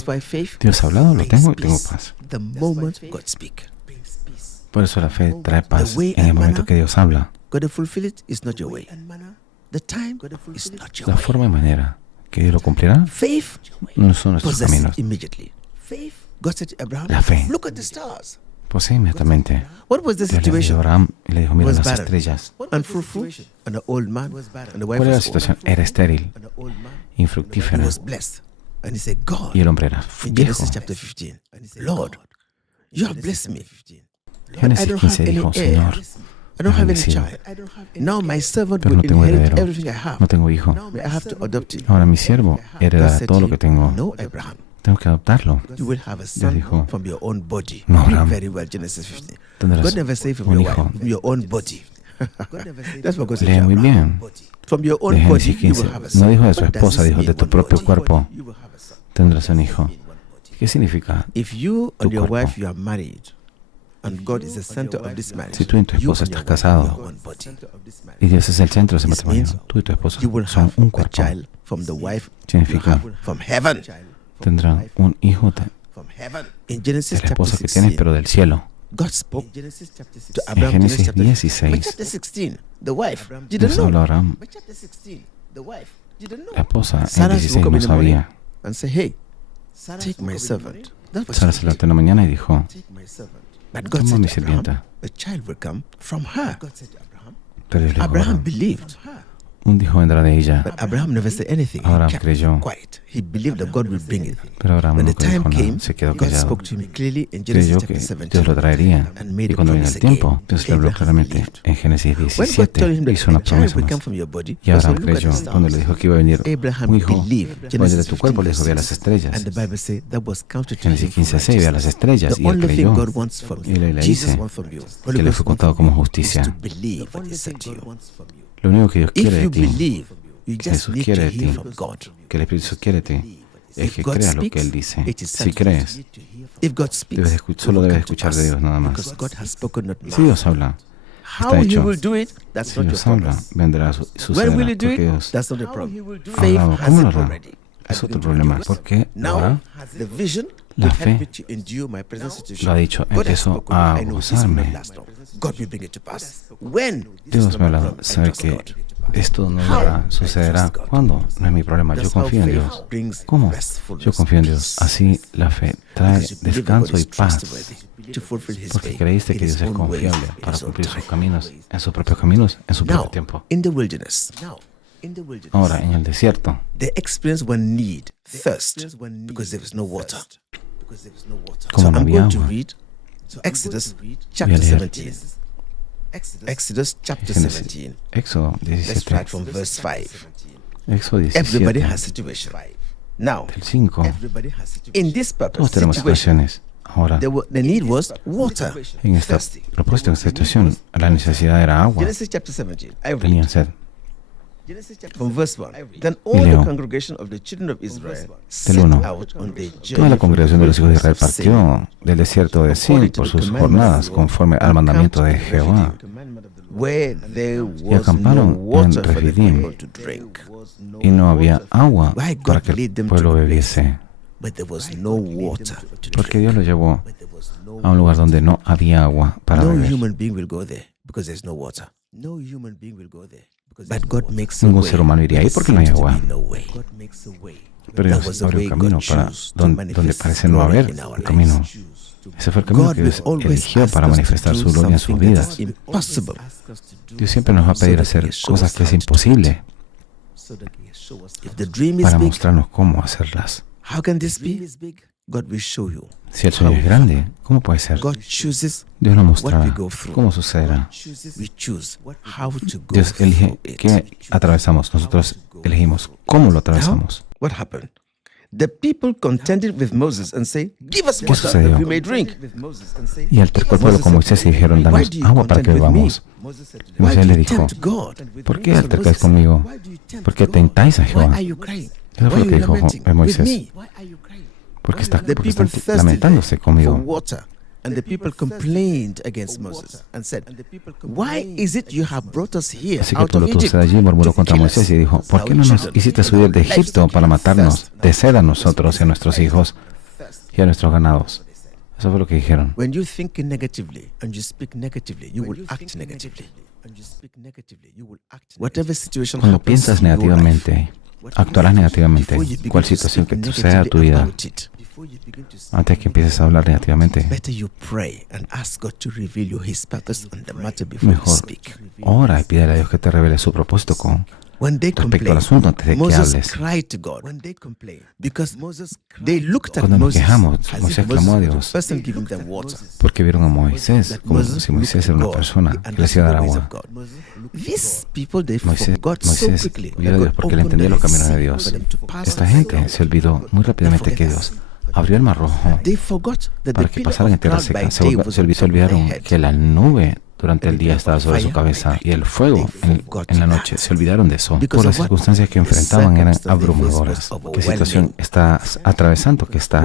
Dios ha hablado, lo tengo y tengo paz. Por eso la fe trae paz en el momento que Dios habla. La forma y manera que Dios lo cumplirá no son nuestros caminos. La fe posee inmediatamente. Dios le dijo a Abraham y le dijo, mira las estrellas. ¿Cuál era la situación? Era estéril, infructífera. Y el hombre era viejo. Génesis 15 dijo, Señor, me has bendecido, pero no tengo heredero, no tengo hijo. Ahora mi siervo heredará todo lo que tengo. Tengo que adoptarlo. Dios dijo, no, Abraham, tendrás un hijo. Lee muy bien. De Génesis 15. No dijo de su esposa, dijo de tu propio cuerpo tendrás un hijo. ¿Qué significa tu cuerpo? Si tú y tu esposa estás casados y Dios es el centro de ese matrimonio, tú y tu esposa son un cuerpo. Significa tendrán un hijo de la esposa que tienes, pero del cielo. En Génesis 16, Dios habló a Abraham. La esposa en 16 no sabía. Sara se levantó en la mañana y dijo, toma a mi sirvienta. Pero Dios le dijo, Abraham, un hijo vendrá de ella. Abraham creyó. Pero Abraham nunca dijo nada, se quedó callado. Creyó que Dios lo traería. Y cuando vino el tiempo, Dios le habló claramente en Génesis 17. Hizo una promesa más. Y Abraham creyó. Cuando le dijo que iba a venir un hijo, vaya de tu cuerpo, le dijo, ve a las estrellas. Génesis 15:6, ve a las estrellas. Y él creyó. Y le dice que le fue contado como justicia. Lo único que Dios quiere de ti, Jesús quiere de ti, que el Espíritu quiere de ti, es que creas lo que Él dice. Si crees, solo debes escuchar de Dios nada más. Si Dios habla, está hecho. Si Dios habla, vendrá, sucederá, porque Dios ha hablado. ¿Cómo lo hará? Es otro problema, porque ahora la fe lo ha dicho, empiezo a gozarme. Dios me ha hablado, sabe que esto no sucederá. ¿Cuándo? No es mi problema, yo confío en Dios. ¿Cómo? Yo confío en Dios. Así la fe trae descanso y paz, porque creíste que Dios es confiable para cumplir sus caminos, en sus propios caminos, en su propio tiempo. Ahora, en el desierto, como no había agua, voy a leer Éxodo 17. Éxodo 17, del 5. Todos tenemos situaciones. Ahora, en esta propuesta, en esta situación, la necesidad era agua. Tenían sed. Y leo del 1. Toda la congregación de los hijos de Israel partió del desierto de Sin por sus jornadas, conforme al mandamiento de Jehová, y acamparon en Refidim, y no había agua para que el pueblo bebiese, porque Dios lo llevó a un lugar donde no había agua para beber. Ningún ser humano iría ahí porque no hay agua. Pero Dios abrió un camino para donde parece no haber un camino. Ese fue el camino que Dios eligió para manifestar su gloria en sus vidas. Dios siempre nos va a pedir hacer cosas que es imposible para mostrarnos cómo hacerlas. Si el sueño es grande, ¿cómo puede ser? Dios nos mostrará cómo sucederá. Dios elige qué atravesamos. Nosotros elegimos cómo lo atravesamos. ¿Qué sucedió? Y altercó el pueblo con Moisés y dijeron, danos agua para que bebamos. Y Moisés le dijo, ¿por qué altercáis conmigo? ¿Por qué tentáis a Jehová? Eso fue lo que dijo Moisés. Porque están lamentándose conmigo. Así que todo lo allí murmuró contra Moisés y dijo, ¿por qué no nos hiciste subir de Egipto para matarnos de sed a nosotros y a nuestros hijos y a nuestros ganados? Eso fue lo que dijeron. Cuando piensas negativamente, actuarás negativamente. Cual situación que suceda a tu vida, antes que empieces a hablar negativamente, mejor ora y pídele a Dios que te revele su propósito con respecto al asunto antes de que hables. Cuando nos quejamos, Moisés clamó a Dios porque vieron a Moisés como si Moisés era una persona que les iba a dar agua. Moisés vio a Dios porque le entendía los caminos de Dios. Esta gente se olvidó muy rápidamente que Dios abrió el mar rojo para que pasaran en tierra seca. Se olvidaron que la nube durante el día estaba sobre su cabeza y el fuego en la noche. Se olvidaron de eso. Por las circunstancias que enfrentaban eran abrumadoras. ¿Qué situación estás atravesando? Que está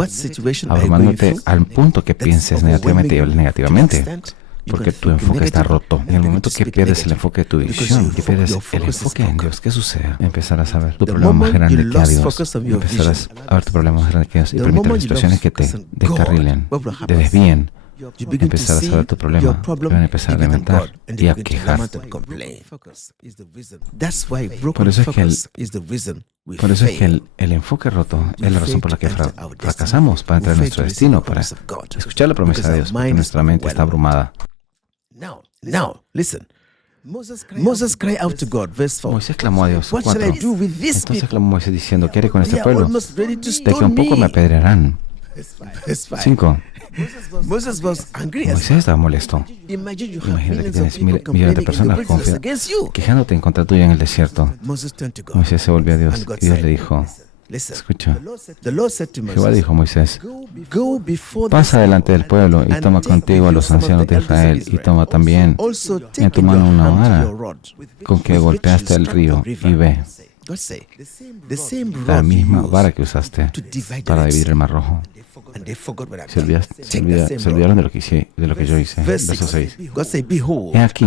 abrumándote al punto que pienses negativamente y hables negativamente? Porque tu enfoque está roto. En el momento que pierdes el enfoque de tu visión, que pierdes el enfoque en Dios, ¿qué sucede? Empezarás a ver tu problema más grande que a Dios. Empezarás a ver tu problema más grande que a Dios y permitir las situaciones que te descarrilen, te desvíen. Empezarás a ver tu problema, te van a empezar a lamentar y a quejar. Por eso es que el enfoque roto es la razón por la que fracasamos para entrar en nuestro destino, para escuchar la promesa de Dios, porque nuestra mente está abrumada. Moisés clamó a Dios. 4. Entonces clamó Moisés diciendo, ¿qué haré con este pueblo? De que un poco me apedrearán. 5. Moisés estaba molesto. Imagínate que tienes millones de personas quejándote en contra tuya en el desierto. Moisés se volvió a Dios y Dios le dijo, escucha, Jehová dijo a Moisés, pasa delante del pueblo y toma contigo a los ancianos de Israel y toma también en tu mano una vara con que golpeaste el río y ve. La misma vara que usaste para dividir el mar rojo. Se olvidaron de lo que hice, de lo que yo hice. Verso 6. He aquí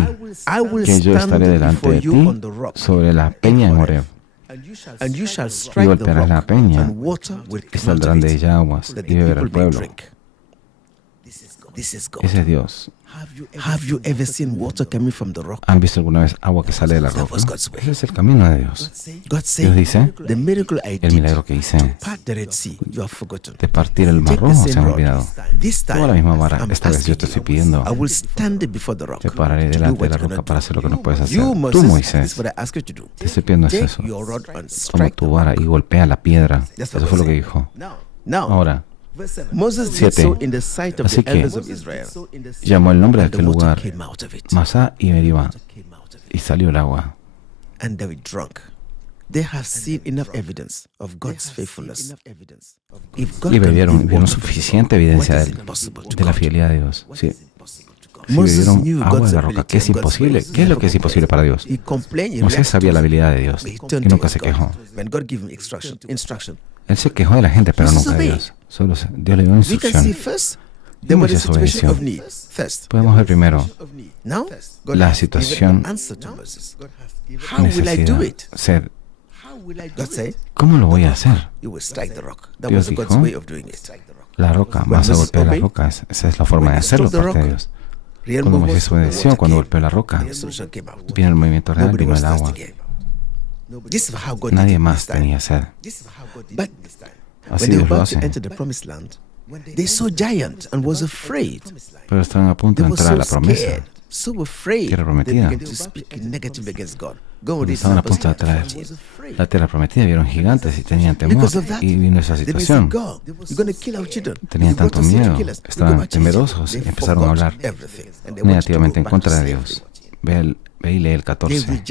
que yo estaré delante de ti sobre la peña en Horeb, y golpearás la peña, y saldrán de ella aguas, y beberá el pueblo. Ese es Dios. ¿Han visto alguna vez agua que sale de la roca? Ese es el camino de Dios. Dios dice, el milagro que hice de partir el mar rojo se han olvidado. Toda la misma vara, esta vez yo te estoy pidiendo, te pararé delante de la roca para hacer lo que no puedes hacer. Tú, Moisés, te estoy pidiendo es eso. Toma tu vara y golpea la piedra. Eso fue lo que dijo. Ahora, 7. Así que llamó el nombre de aquel lugar Masá y Meribá, y salió el agua. Y vieron suficiente evidencia de la fidelidad de Dios. Sí. Si bebieron agua de la roca, ¿qué es imposible? ¿Qué es lo que es imposible para Dios? Moisés sabía la habilidad de Dios y nunca se quejó. Él se quejó de la gente, pero nunca de Dios. Solo Dios le dio una instrucción y Moisés obedeció. Podemos ver primero la situación necesidad, sed. ¿Cómo lo voy a hacer? Dios dijo, la roca, vas a golpear la roca. Esa es la forma de hacerlo parte de Dios. Cuando Moisés obedeció, cuando golpeó la roca, vino el movimiento real, vino el agua. Nadie más tenía sed. Así Dios lo hace. Pero estaban a punto de entrar a la promesa, que era prometida. Cuando estaban a punto de traer la tierra prometida, vieron gigantes y tenían temor. Y vino esa situación. Tenían tanto miedo, estaban temerosos y empezaron a hablar negativamente en contra de Dios. Ve y lee el 14.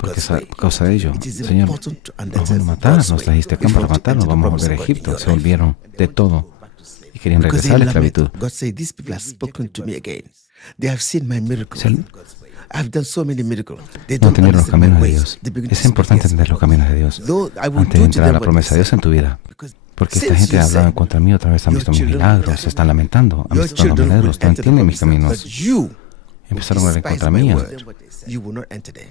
Porque a causa de ello, Señor, nos van a matar, nos trajiste acá para matarnos, vamos a volver a Egipto. Se volvieron de todo y querían regresar a la esclavitud. No entendieron los caminos de Dios. Es importante entender los caminos de Dios antes de entrar a la promesa de Dios en tu vida. Porque esta gente ha hablado en contra mío, otra vez han visto mis milagros, se están lamentando, han visto los milagros, no entienden mis caminos. Empezaron a hablar en contra mía.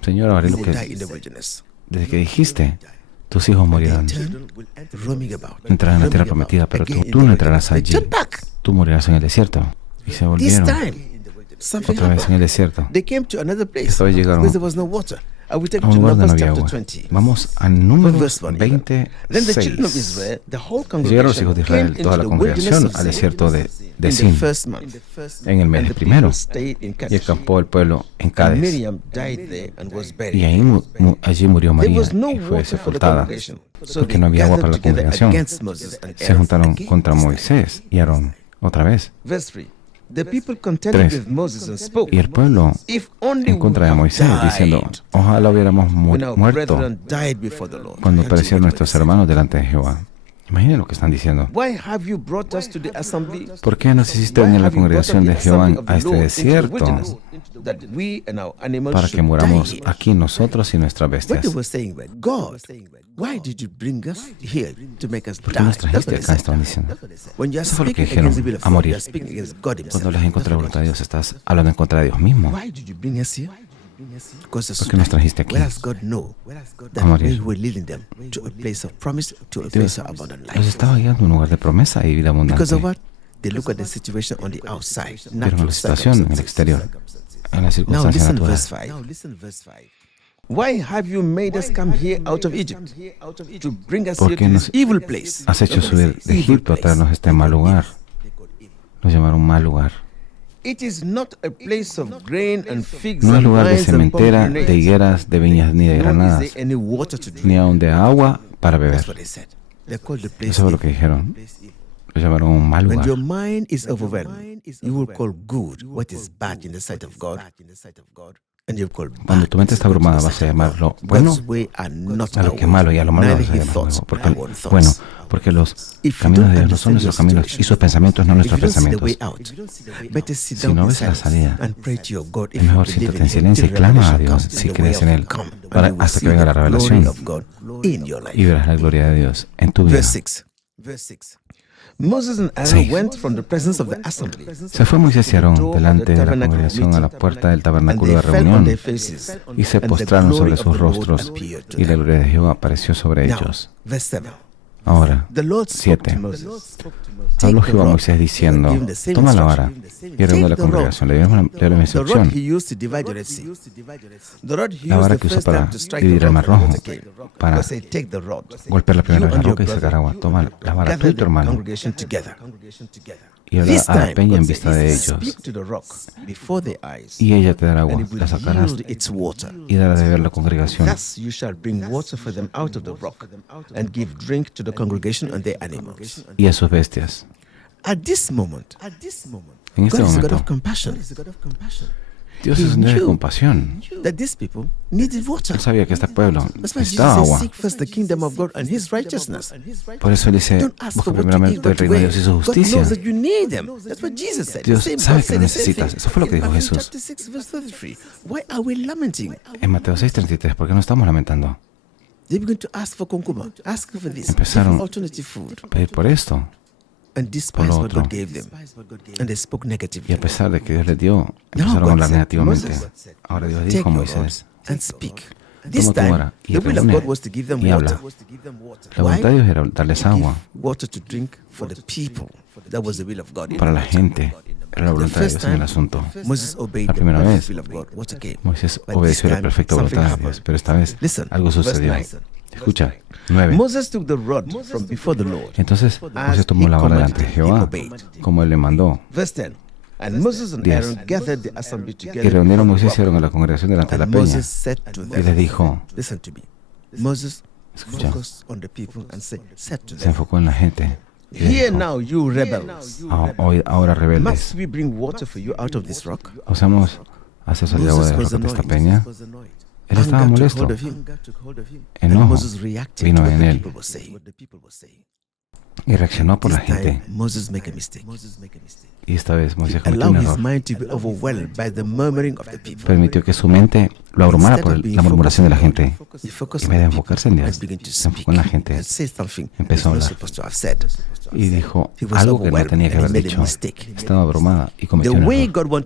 Señor, haré lo que... Desde que dijiste, tus hijos morirán. Entrarán en la tierra prometida, pero tú no entrarás allí. Tú morirás en el desierto. Y se volvieron otra vez en el desierto. Esta vez llegaron a un lugar donde no había agua. Vamos al número 26. Llegaron los hijos de Israel, toda la congregación, al desierto de Sin, en el mes primero, y acampó el pueblo en Cádiz. Y allí murió María y fue sepultada, porque no había agua para la congregación. Se juntaron contra Moisés y Aarón otra vez. 3. Y el pueblo en contra de Moisés, diciendo, ojalá hubiéramos muerto cuando perecieron nuestros hermanos delante de Jehová. Imaginen lo que están diciendo. ¿Por qué nos hiciste venir a la congregación de Jehová a este desierto para que muramos aquí nosotros y nuestras bestias? ¿Por qué nos trajiste acá? Estaban diciendo. Eso fue lo que dijeron, a morir. Cuando hablas en contra de la voluntad de Dios, estás hablando en contra de Dios mismo. ¿Por qué nos trajiste aquí? A morir. Dios los estaba guiando a un lugar de promesa y vida abundante. Vieron la situación en el exterior, en la circunstancia natural. ¿Por qué nos has hecho subir de Egipto a traernos a este mal lugar? Nos llamaron mal lugar. No es lugar de cementera, de higueras, de viñas ni de granadas, ni aun de agua para beber. Eso fue lo que dijeron. Lo llamaron un mal lugar. Cuando tu mente está abrumada, vas a llamarlo bueno a lo que es malo, y a lo malo vas a llamarlo bueno. Porque los caminos de Dios no son nuestros caminos y sus pensamientos no nuestros pensamientos. Si no ves la salida, es mejor siéntate en silencio y clama a Dios si crees en Él, hasta que venga la revelación y verás la gloria de Dios en tu vida. Se fue Moisés y Aarón delante de la congregación a la puerta del tabernáculo de reunión y se postraron sobre sus rostros y la gloria de Jehová apareció sobre ellos. Ahora, 7. Habló Jehová a Moisés diciendo, toma la vara y reúne la congregación. Le dimos la instrucción. La vara que usó para dividir el mar rojo, para golpear la primera vez la roca y sacar agua. Toma la vara tú y tu hermano y habla a la peña en vista de ellos. Y ella te dará agua, la sacarás y dará de beber la congregación. Y a sus bestias. En este momento, Dios es un Dios de compasión. Él sabía que este pueblo necesitaba agua. Por eso Él dice, busca primeramente el reino de Dios y su justicia. Dios sabe que lo necesitas. Eso fue lo que dijo Jesús. En Mateo 6:33, ¿por qué no estamos lamentando? Empezaron a pedir por esto, por lo otro. Y a pesar de que Dios les dio, empezaron a hablar negativamente. Ahora Dios dijo a Moisés, toma tu vara y reúne y habla. La voluntad de Dios era darles agua para la gente. Era la voluntad de Dios en el asunto. La primera vez, Moisés obedeció la perfecta voluntad de Dios, pero esta vez algo sucedió. Escucha, 9. Entonces Moisés tomó la vara delante de Jehová, como Él le mandó. 10. Y reunieron Moisés y Aarón a la congregación delante de la peña. Y les dijo, escucha, se enfocó en la gente. Y dijo, ahora rebeldes, ¿osamos hacer salir agua de la roca de esta peña? Él estaba molesto. Enojo vino en él y reaccionó por la gente. Y esta vez Moisés cometió un error. Permitió que su mente lo abrumara por la murmuración de la gente. En vez de enfocarse en Dios, se enfocó en la gente. Empezó a hablar y dijo algo que no tenía que haber dicho. Estaba abrumada y cometió un error.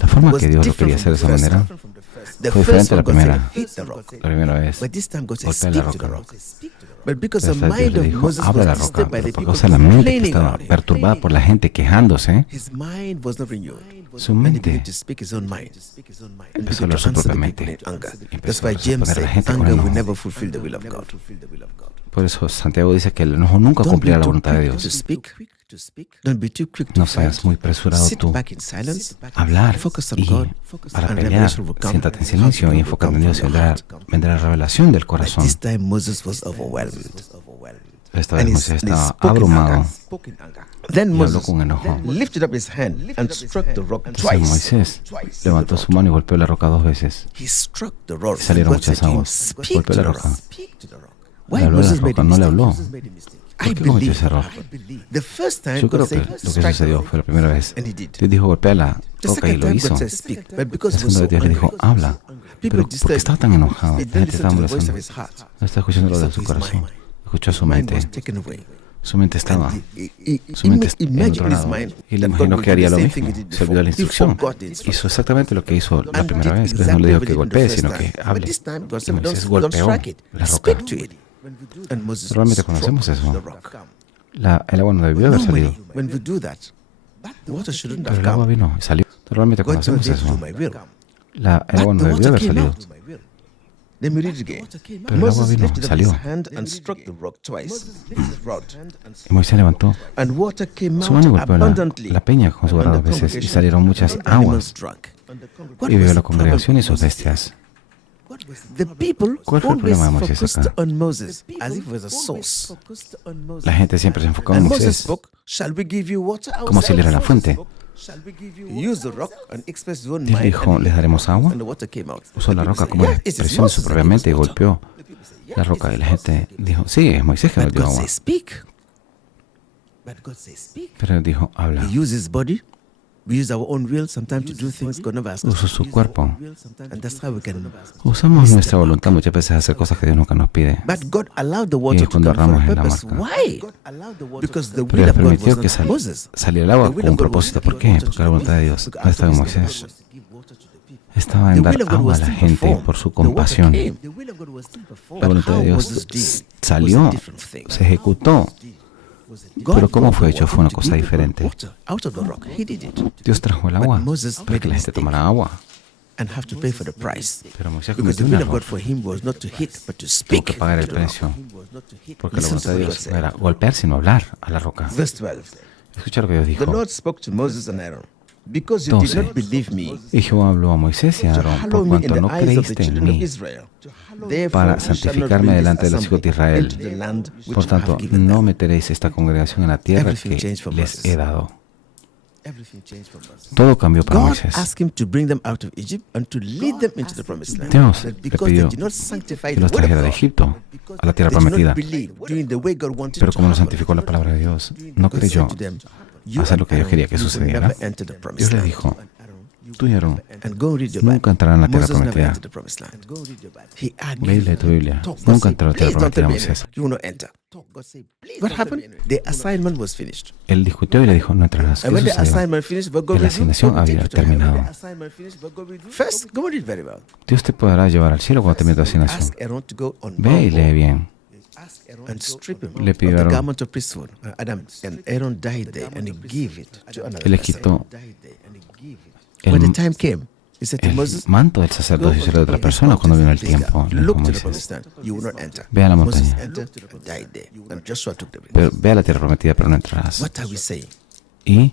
La forma que Dios lo quería hacer de esa manera fue diferente a la primera. La primera vez, golpea la roca. Pero esta vez Dios le dijo, habla a la roca, pero por causa de la mente que estaba perturbada por la gente quejándose, su mente empezó a hablar su propia mente y empezó a responder a la gente con enojo. Por eso Santiago dice que el enojo nunca cumplirá la voluntad de Dios. No seas muy apresurado tú a hablar y para pelear, siéntate en silencio y enfócate en Dios y vendrá la revelación del corazón. Esta vez Moisés estaba abrumado y habló con enojo. Entonces Moisés levantó su mano y golpeó la roca 2 veces. Y salieron muchas aguas. Golpeó la roca. Le habló a la roca, no le habló. ¿Por qué cometió ese error? Yo creo que lo que sucedió fue la primera vez. Dios dijo, golpea la roca y lo hizo. La segunda vez Dios le dijo, habla. Pero ¿por qué estaba tan enojado? La gente estaba molestando. No estaba escuchando lo de su corazón. Escuchó su mente. Su mente estaba en otro lado. Y le imaginó que haría lo mismo. Se olvidó la instrucción. Hizo exactamente lo que hizo la primera vez. Entonces no le dijo que golpee, sino que hable. Y Moisés golpeó la roca. Normalmente conocemos eso. El agua no debió haber salido. Pero el agua vino y salió. Normalmente conocemos eso. El agua no debió haber salido. Pero el agua vino y salió. Y Moisés levantó su mano y golpeó la peña con su vara 2 veces y salieron muchas aguas. Y vio la congregación y sus bestias. ¿Cuál fue el problema de Moisés acá? La gente siempre se enfocaba en Moisés, como si él era la fuente. Dios dijo, ¿les daremos agua? Usó la roca como expresión de su propia mente y golpeó la roca. Y la gente dijo, sí, es Moisés que nos dio agua. Pero él dijo, habla. Usa su cuerpo. Usamos nuestra voluntad muchas veces a hacer cosas que Dios nunca nos pide. Y es cuando erramos en la marca. Pero Dios permitió que saliera el agua con un propósito. ¿Por qué? Porque la voluntad de Dios no estaba en Moisés. Estaba en dar agua a la gente por su compasión. La voluntad de Dios salió, se ejecutó. Pero ¿cómo fue hecho? Fue una cosa diferente. Dios trajo el agua para que la gente tomara agua. Pero Moisés cometió un error. Tuvo que pagar el precio. Porque la voluntad de Dios no era golpear, sino hablar a la roca. Escucha lo que Dios dijo. 12. Y Jehová habló a Moisés y a Aarón, por cuanto no creíste en mí, para santificarme delante de los hijos de Israel. Por tanto, no meteréis esta congregación en la tierra que les he dado. Todo cambió para Moisés. Dios le pidió que los trajera de Egipto a la tierra prometida. Pero como no santificó la palabra de Dios, no creyó hacer lo que Dios quería que sucediera. Dios le dijo: tú y Aarón nunca entrarán en la tierra prometida. Ve y lee tu Biblia. Nunca entró en la tierra prometida Moisés. Él discutió y le dijo: no entrarás. ¿Qué sucedió? Que la asignación había terminado. Dios te podrá llevar al cielo cuando termine tu asignación. Ve y lee bien. Le pidió a Aarón. Él le quitó el manto del sacerdocio y se lo de otra persona cuando vino el tiempo. Le dijo Moisés: ve a la montaña, pero ve a la tierra prometida, pero no entrarás. Y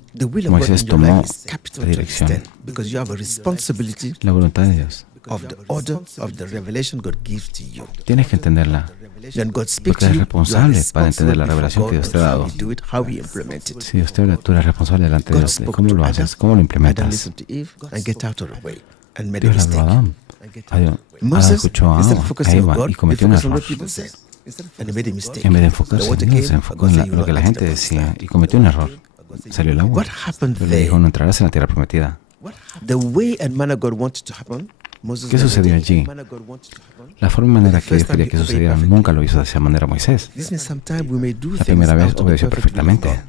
Moisés tomó la dirección, la voluntad de Dios. Tienes que entenderla, porque eres responsable para entender la revelación que Dios te ha dado. Si Dios te habla, tú eres responsable delante de Dios de cómo lo haces, cómo lo implementas. Dios le habló a Adán. Adán escuchó a Eva y cometió un error. En vez de enfocarse en Dios, se enfocó en lo que la gente decía y cometió un error. Salió el agua. Pero le dijo: no entrarás en la tierra prometida. ¿Qué sucedió allí? La forma y manera que Dios quería que sucediera nunca lo hizo de esa manera Moisés. La primera vez obedeció perfectamente.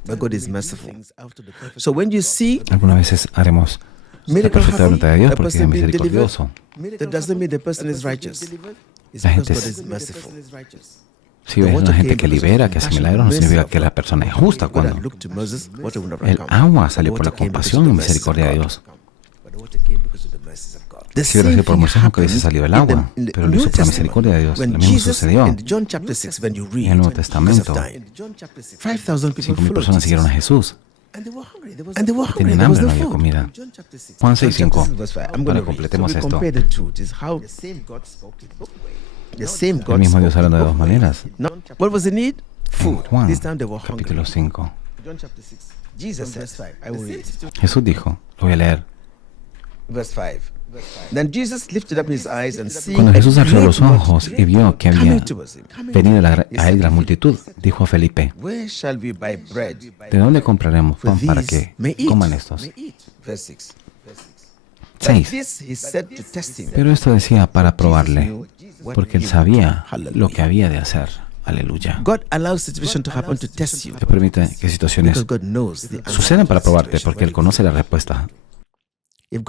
Algunas veces haremos la perfecta voluntad de Dios porque es misericordioso. La gente si ves una gente que libera, que hace milagros, no significa que la persona es justa. Cuando el agua salió por la compasión y misericordia de Dios. Si hubiera sido por Moisés, nunca hubiese salido el agua, pero lo hizo por la misericordia de Dios. Lo mismo sucedió en el Nuevo Testamento. 5,000 personas siguieron a Jesús. Y tenían hambre, no había comida. Juan 6:5. Ahora completemos esto. El mismo Dios hablando de dos maneras. En Juan, capítulo 5. Jesús dijo, lo voy a leer. Cuando Jesús alzó los ojos y vio que había venido a él gran multitud, dijo a Felipe: ¿de dónde compraremos pan para que coman estos? 6. Pero esto decía para probarle, porque él sabía lo que había de hacer. Aleluya. Dios permite que situaciones sucedan para probarte, porque Él conoce la respuesta. Si Él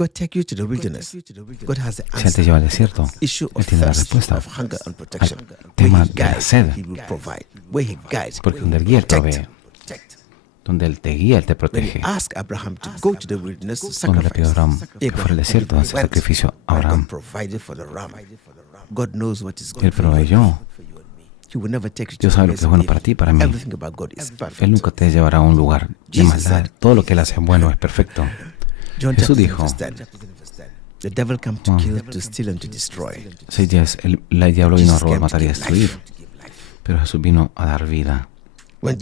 te lleva al desierto, Él tiene la respuesta al tema de la sed. Porque donde Él guía, Él provee. Donde Él te guía, Él te protege. Cuando le pidió a Abraham que fuera al desierto a hacer sacrificio a Abraham, Él proveyó. Dios sabe lo que es bueno para ti y para mí. Él nunca te llevará a un lugar de maldad. Todo lo que Él hace bueno es perfecto. Jesús dijo, 6 días, el diablo vino a robar, matar y destruir. Pero Jesús vino a dar vida. Cuando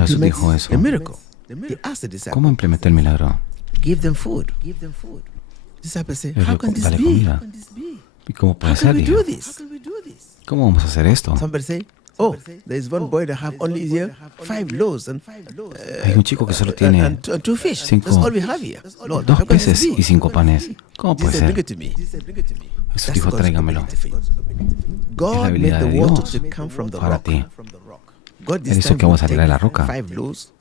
Jesús dijo eso, ¿cómo implementó el milagro? Dale comida. ¿Y cómo puede ser? Dijo, ¿cómo vamos a hacer esto? Oh, there's one boy that have only here 5 loaves and Hay un chico que solo tiene and 2 fish. cinco- That's all we have here. Lord, 2 how can this peces be? y 5 panes. ¿Cómo puede Jesus said, bring ser? it to me. Jesús That's dijo, God's tráigamelo. ability for you. Es la God made habilidad the de water Dios to come from the para rock. ti. God Él this hizo time que agua will saliera de la take roca. 5 loaves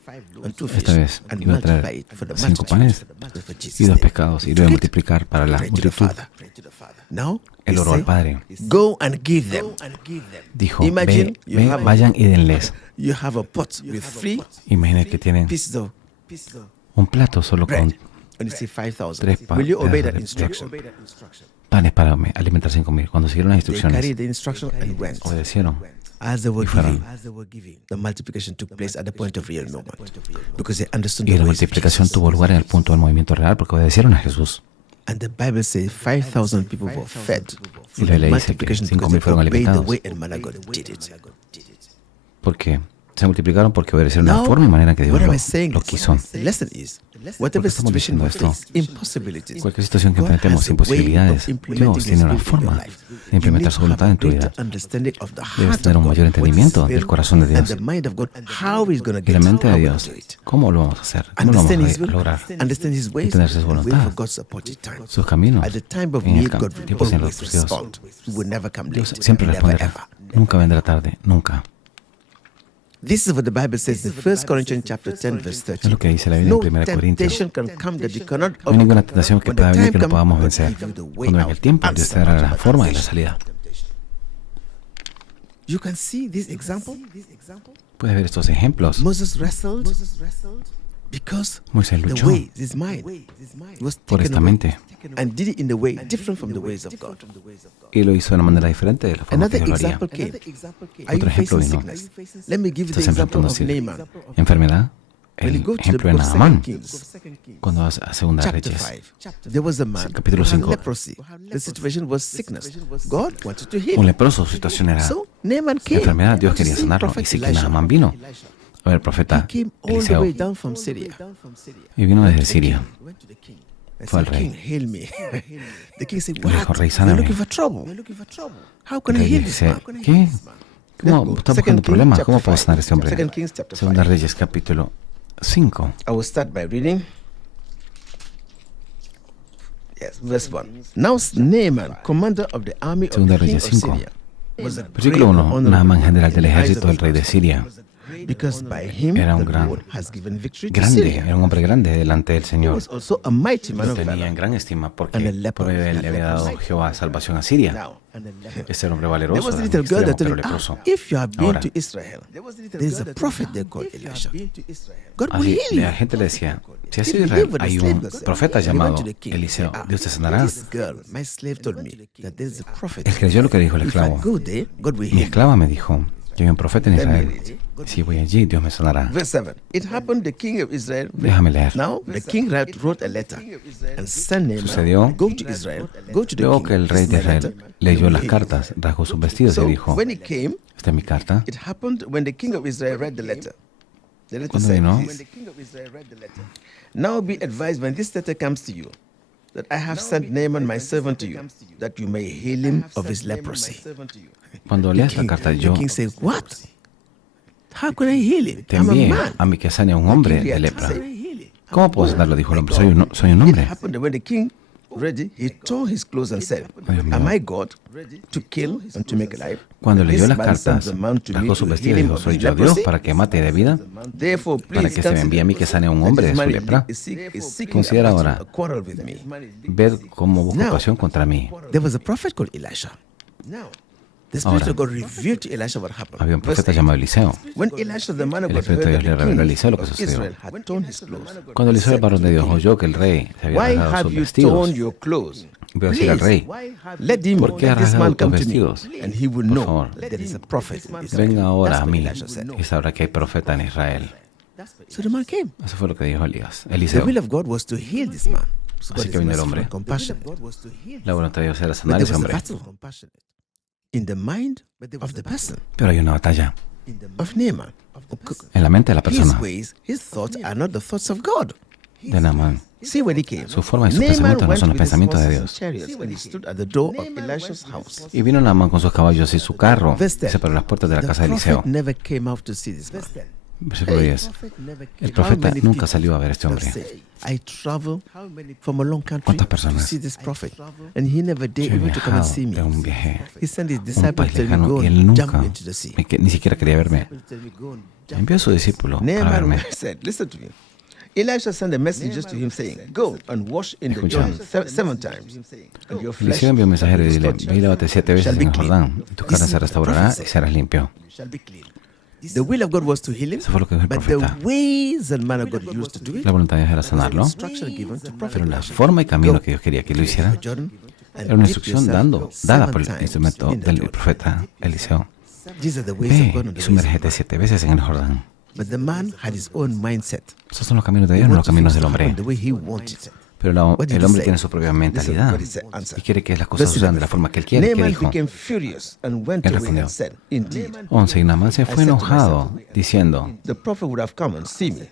and 2 Esta fish vez and iba a multiply traer it for the 5 multitude. panes For Jesus' y 2 name. pescados y lo iba a multiplicar para la Pray to the multitud. Father. Now, Él he oró al said, Padre. go and give them. Dijo, Imagine you have a- vayan y denles. You have a pot with 3 Imaginen que tienen pieces of un plato solo con bread and you say 5,000. 3 Will you obey that pedazos de instruction? panes para alimentar 5.000. Cuando siguieron las They carried instrucciones, the instruction and went. obedecieron. As they were Y fueron. giving, the multiplication took place at the point of real moment because they understood Y the la ways of multiplicación Jesus. tuvo lugar en el punto del movimiento real porque obedecieron a Jesús. And the Bible says 5,000 people were fed Y through la the Biblia dice que multiplication 5,000 because they fueron obeyed the alimentados. way and manner God did it. Porque se multiplicaron porque obedecieron la Now, forma y manera que Dios what am I saying? lo quiso. The lesson is, whatever estamos situation we diciendo face, impossibilities, Cualquier situación que God enfrentemos, has a way of imposibilidades, implementing Dios His tiene una will in your forma life. de implementar You su need to voluntad have en tu a vida. greater understanding of the Debes heart tener of un God, mayor what entendimiento His del will, corazón de and Dios, the mind of God, how He's going to y la get mente it, de how Dios. we're gonna do it. ¿Cómo lo vamos a hacer? ¿Cómo lo Understand vamos His a will, lograr? understand His ways, Entender sus and wait voluntades, for God's appointed time. Sus caminos. At the time of En el need, God will tiempo sin always los Dios. respond. He will never come Dios late, siempre never responderá. ever. Nunca vendrá tarde, nunca. This is what the Bible says in 1 Corinthians chapter 10 verse Es 30. lo que dice la Biblia No en 1 Corintios. temptation can come that you cannot No hay ninguna tentación que When the pueda venir time que no comes, podamos God vencer. give you the way Cuando venga el out. tiempo, Dios te dará la forma y la salida. You can see this example. Puedes ver estos ejemplos. Moses wrestled because Moisés the luchó way, his mind, was por taken esta away mente and did it in the way different from the ways of God. y lo hizo de una manera diferente de la forma que Another Dios lo haría. example came. Are you Otro ejemplo facing vino. sickness? Let me give you the Estás example enfrentando of Naaman. enfermedad. When El you go to the ejemplo de book of 2 Naamán, Kings, cuando vas a Segunda chapter Reyes. 5, there was a man Capítulo who had 5. leprosy. The situation was sickness. God wanted to heal Un him. leproso, su situación era So Naaman came enfermedad. Dios to quería see sanarlo. prophet Y sí que Elisha. Naamán vino a ver al He profeta came all the Eliseo way down from Syria. y vino desde Siria. I Fue al said, rey. King, heal me. The king said, Le dijo, what? "Rey, You're sáname." looking for trouble. How can El I rey heal this dice, man? ¿qué? ¿Cómo Let's está go. buscando Second problemas? Kings ¿Cómo chapter puedo sanar a este 5. hombre? Second Kings chapter Segunda 5. Reyes, capítulo 5. I will start by reading. Yes, verse 1. Now Naaman, commander of the army of Segunda the king Reyes of 5. Syria, was a great Versículo 1. honorable Naamán, general del in the eyes ejército of del rey de his Siria. master, because by him Era un the gran- Lord has given victory to Grande, Syria. era un hombre grande delante del He Señor. was also a mighty man Lo of tenía en valor. gran estima porque And a leper. por él le había dado Jehová salvación a Siria. Now, Este era un hombre there valeroso, was a era little un girl that extremo, told pero him, leproso. if you have been Ahora, to Israel, there is a prophet there called Elisha. God will así, heal la you. gente le decía, si has He ido a Israel, believed what the hay slave un girl said. profeta He went llamado to the king. Eliseo. Ah, Dios te sanará. This girl, my slave told me that there is a prophet. Él creyó lo que dijo el If I esclavo. go there, God will Mi heal you. esclava me dijo que hay un profeta en Let me Israel. read. Si voy allí, Dios me sanará. Verse 7. It happened the king of Israel. Déjame leer. Now the king wrote a letter and sent Naaman, Sucedió go to Israel, go to the Luego king. que el rey This de is my Israel letter. leyó He las will heal cartas, rasgó sus vestidos you. y So dijo, when he came, esta es mi carta. it happened when the king of Israel read the letter. The letter Cuando said vino, this. Now be advised when this letter comes to you, that I have sent Naaman my servant to you, that you may heal him of his leprosy. Cuando leas la carta, The yo king said, what? How can I heal him? te I'm a envié man. a mí que sane a un hombre de lepra. ¿Cómo puedo sanarlo? Dijo el hombre. Soy un It hombre. happened that when the king read it, he tore his clothes and said, Dios mío. am I God to kill and to make alive? Cuando leyó This las man cartas, sends a man to me rasgó sus to vestidos y heal him dijo, of ¿soy his yo Dios leprosy? para que mate de vida? Therefore, Para please que se me envíe a mí que sane a un hombre de su lepra. Considera ahora, ver cómo busca Now, ocasión contra mí. There was a prophet called Elisha. The Spirit Ahora, of God revealed to Elisha what happened. Había un Verse profeta 8. llamado Eliseo. When Elisha the man of El God Espíritu de heard Dios le that the reveló a king Eliseo lo que of sucedió. Israel had torn his clothes, Cuando Eliseo, el said varón to de the Dios, king, oyó que el rey se había why rasgado have sus you vestidos, torn your clothes? voy a decir al rey, Let him, ¿por qué has let this rasgado man tus come to me, vestidos? and he will Por know favor, that there is a prophet in Israel. venga ahora That's a what mí Elisha said. y sabrá que hay profeta en Israel. So the man came. Eso fue lo que dijo Elías, The Eliseo. will of God was to heal this man. So God Así is que vino el merciful hombre. and compassionate. La voluntad de Dios era But sanar a there ese was a hombre. battle in the mind of the person, Pero hay una batalla of Naaman. en la mente de la His persona. ways, his thoughts are not the thoughts of God. de Naamán. See where he came. Su forma y sus Naaman pensamientos no went son los with his pensamientos de horses Dios. and chariots when he stood at the door of Elisha's house. Y vino Naamán con sus caballos y su carro, Verse 10. y se paró a las puertas de la The casa de Eliseo. prophet never came out to see this man. Versículo 10. El profeta nunca salió a ver a este hombre. I travel from a long country ¿Cuántas to personas? see this prophet, and he never Yo dared he even to come and viajado see me. en un viaje, He sent his un disciples país to lejano, go y él and jump nunca, into the sea. ni siquiera quería verme. Envió a su discípulo para Naaman verme. said, listen to me. Elisha sent a message to him saying, go and wash in the Escucha. Jordan 7 times, and your flesh Eliseo envió un mensajero y dile, ve y lávate 7 veces shall be en el clean. Jordán, y tu carne se restaurará y serás limpio. shall be clean. The will of God was to heal him, Eso fue lo que dijo el but the profeta. ways and manner God used to do it, La voluntad de Dios era sanarlo, instruction given to prophet pero la Elisha. forma y camino que Dios quería que lo hiciera Jordan and era una dip instrucción yourself dada 7 por el times instrumento in the del Jordan. profeta Eliseo. These are the ways of Ve God and y the ways of sumérgete man. 7 veces en el Jordán. But the man had his own mindset. Esos son los caminos de He Dios, no wanted los caminos things del to hombre. happen the way he wanted it. Pero What did el he hombre say? tiene su propia Listen mentalidad what he said, answer. y quiere que las cosas Verse sucedan de 11. la forma que él quiere. ¿Qué Naaman dijo? became furious and went Él away respondió. and said, Indeed, 11. Y Naamán se fue enojado, diciendo, the prophet would have come and see me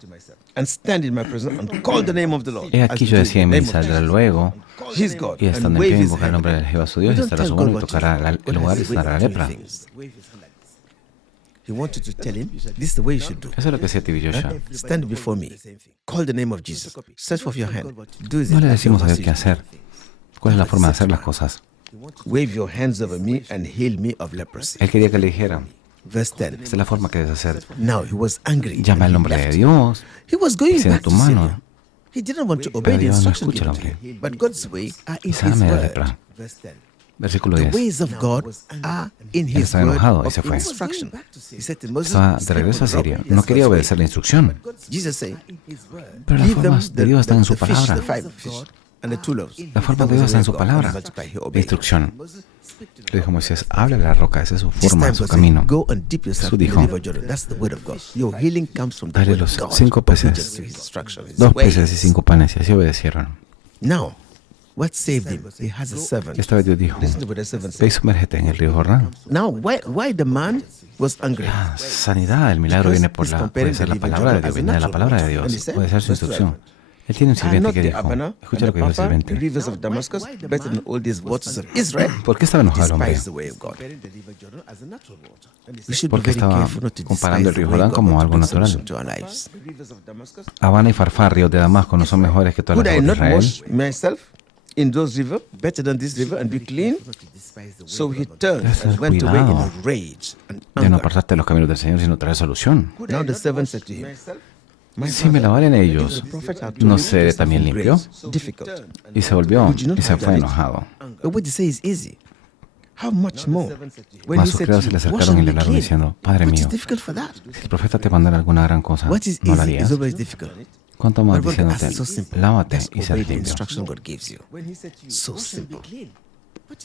and stand in my presence and call the name of the Lord. he as aquí he yo did decía in en the mí, name of saldrá Jesus. luego, He's God, y and estando en wave pie, his invocar el hand. nombre de Jehová su Dios, y Don't estará tell su God mano y what you tocará do. el God lugar has y a way sanará la of doing lepra. things. He wants you to tell him, this is the way you should do. Eso es lo que decía Tibi Joshua. Stand before me. Call the name of Jesus. Stretch forth your hand. Do it No le as decimos a Jehová Dios qué sees hacer. ¿Cuál es la forma de hacer las cosas? you. Wave your hands over me and heal me of leprosy. Él quería que le dijera, Verse 10. esta es la forma que debes hacer. Now he was angry. Llama and el he nombre de left. Dios, He was going extiende back tu to Syria. mano. He didn't want to Pero obey the Dios no instructions escucha al given to hombre. him. But God's way are in Y His sáname de word. lepra. Verse 10. Versículo The 10. ways of God are in His estaba word enojado y of se fue. instruction. He said to Moses, Estaba de "Stay regreso a on the rock." Siria. That's No quería God's way. obedecer la instrucción. Jesus said, Pero las "Give them formas de Dios están en su fish, palabra. the 5 fish, and the 2 loaves." La forma That de was Dios the está way en su of God. palabra. And multiply, he La obeyed. instrucción. Le dijo Moisés, habla a la roca, esa es su This forma, time su God said, camino. "Go and dip yourself Jesús in the dijo, river Jordan." That's the word of God. Your healing comes from the dale word los of God. 5 Obedience peces, to His instruction, His 2 ways. peces y 5 panes, y así obedecieron. Now, what saved him? He has a servant. Esta vez Dios dijo, Listen to what the servant ve y said. sumérgete en el río Jordán. Now, why the man was angry? La sanidad, el milagro viene por la obedecer la palabra de Dios, viene de la palabra de Dios, obedecer su instrucción. Él tiene un Are sirviente not que the dijo, Abana escucha and lo the que dijo el Pharpar, the sirviente. rivers of Damascus, better than all these waters of Israel? ¿Por qué estaba enojado el hombre? Despise the way of God. We should be Porque very estaba careful not to comparando despise el the río way Jordán God como wants to algo bring natural. solution to our lives. Habana y Farfar, ríos de Damasco, no son mejores que todas Could las I aguas de not Israel. wash myself in those rivers better than this river and be clean? So he turned Debes tener and went away in cuidado a rage and de no anger. apartarte de los caminos del Señor, sino traer solución. Now the servant said to him, "My Si me lavaren ellos, ¿no seré también limpio?" difficult. Y se volvió y se fue enojado. But what he say is easy. How much more? When Mas he sus said criados to se le you, "Wash acercaron y and le be hablaron clean." diciendo, Padre What is mío, difficult for that? si el profeta te mandara alguna gran cosa, What is ¿no la easy is harías? always difficult. ¿Cuánto más But God diciéndote, asks so simple. lávate Just y obey serás the limpio? instruction God gives you. So simple.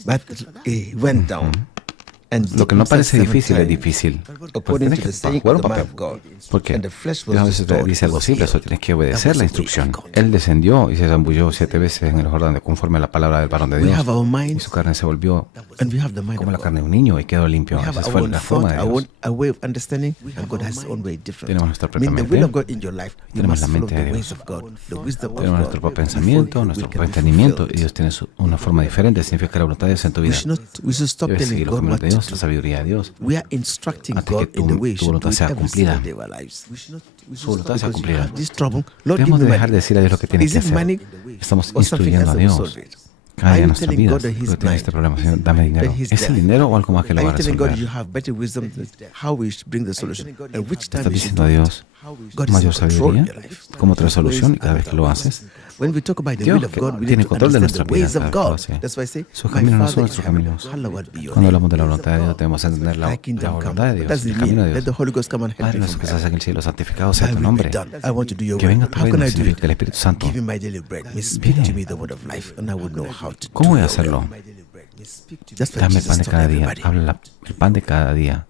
But he went down and Lo que no dipped parece himself difícil 7 es times, difícil. according Tienes to the que saying jugar of un the man papel. of God. Porque And the flesh was Dios a veces te restored, dice algo was simple, healed. eso tienes que That obedecer was la the way of instrucción. God. Él descendió y se zambulló 7 veces en el Jordán de conforme a la palabra del varón de We Dios. have our Y minds su carne se volvió and we have the mind como of la God. carne de un niño y quedó limpio. We have Esa our fue own la forma thought, de Dios. a way of understanding, and God has his own way different. Tenemos nuestra I propia mean, the will of mente, God in your life, you tenemos must la follow mente the de ways Dios. of God, the wisdom of Tenemos God. nuestro propio before pensamiento, He nuestro can propio be entendimiento, y fulfilled. Dios tiene una forma diferente, significa que la voluntad de Dios en tu We vida. should stop Debes telling seguir los God caminos what de to Dios, la do. sabiduría de Dios, We are instructing antes que God in the way He tu should do voluntad it sea every cumplida. single day of our lives. Su voluntad sea Because you cumplida. have this trouble. Lord, give Debemos me de dejar de money. decir a Dios lo que tiene Is que it hacer. money Estamos or something instruyendo a else that will Dios solve it? cada Are día you en nuestras telling God vidas. that He's Porque tiene este blind? problema, Señor, dame dinero. That he's ¿Es el deaf? dinero o algo más que lo Are va you a telling God you resolver? have better wisdom how we should bring the solution and which time Estás we should diciendo do a it? Dios God is in mayor control sabiduría, of your life. cómo traer solución, y cada vez que lo haces, When we talk about the Dios will of que God, we tiene need to control de understand the nuestra vida ways of cada vez que lo God. hace. That's why I say, Sus "My caminos no Father son in nuestros heaven, caminos. hallowed be your Cuando name. hablamos de la voluntad de Dios, debemos entender Thy la kingdom voluntad come." de Dios, That's the el camino de meaning. Let the Dios. Holy Ghost come and help Padre me nuestro from que estás heaven. en el cielo, santificado sea Thy tu will be nombre. done. I want to do your Que will. venga tu How reino, can I do significa it? que el Espíritu Santo. Give me my daily bread. May speak to me the word of life, and I will know how to ¿Cómo do voy a your will. hacerlo? That's what Dame el Jesus pan de told cada día. everybody. Habla el pan de cada día.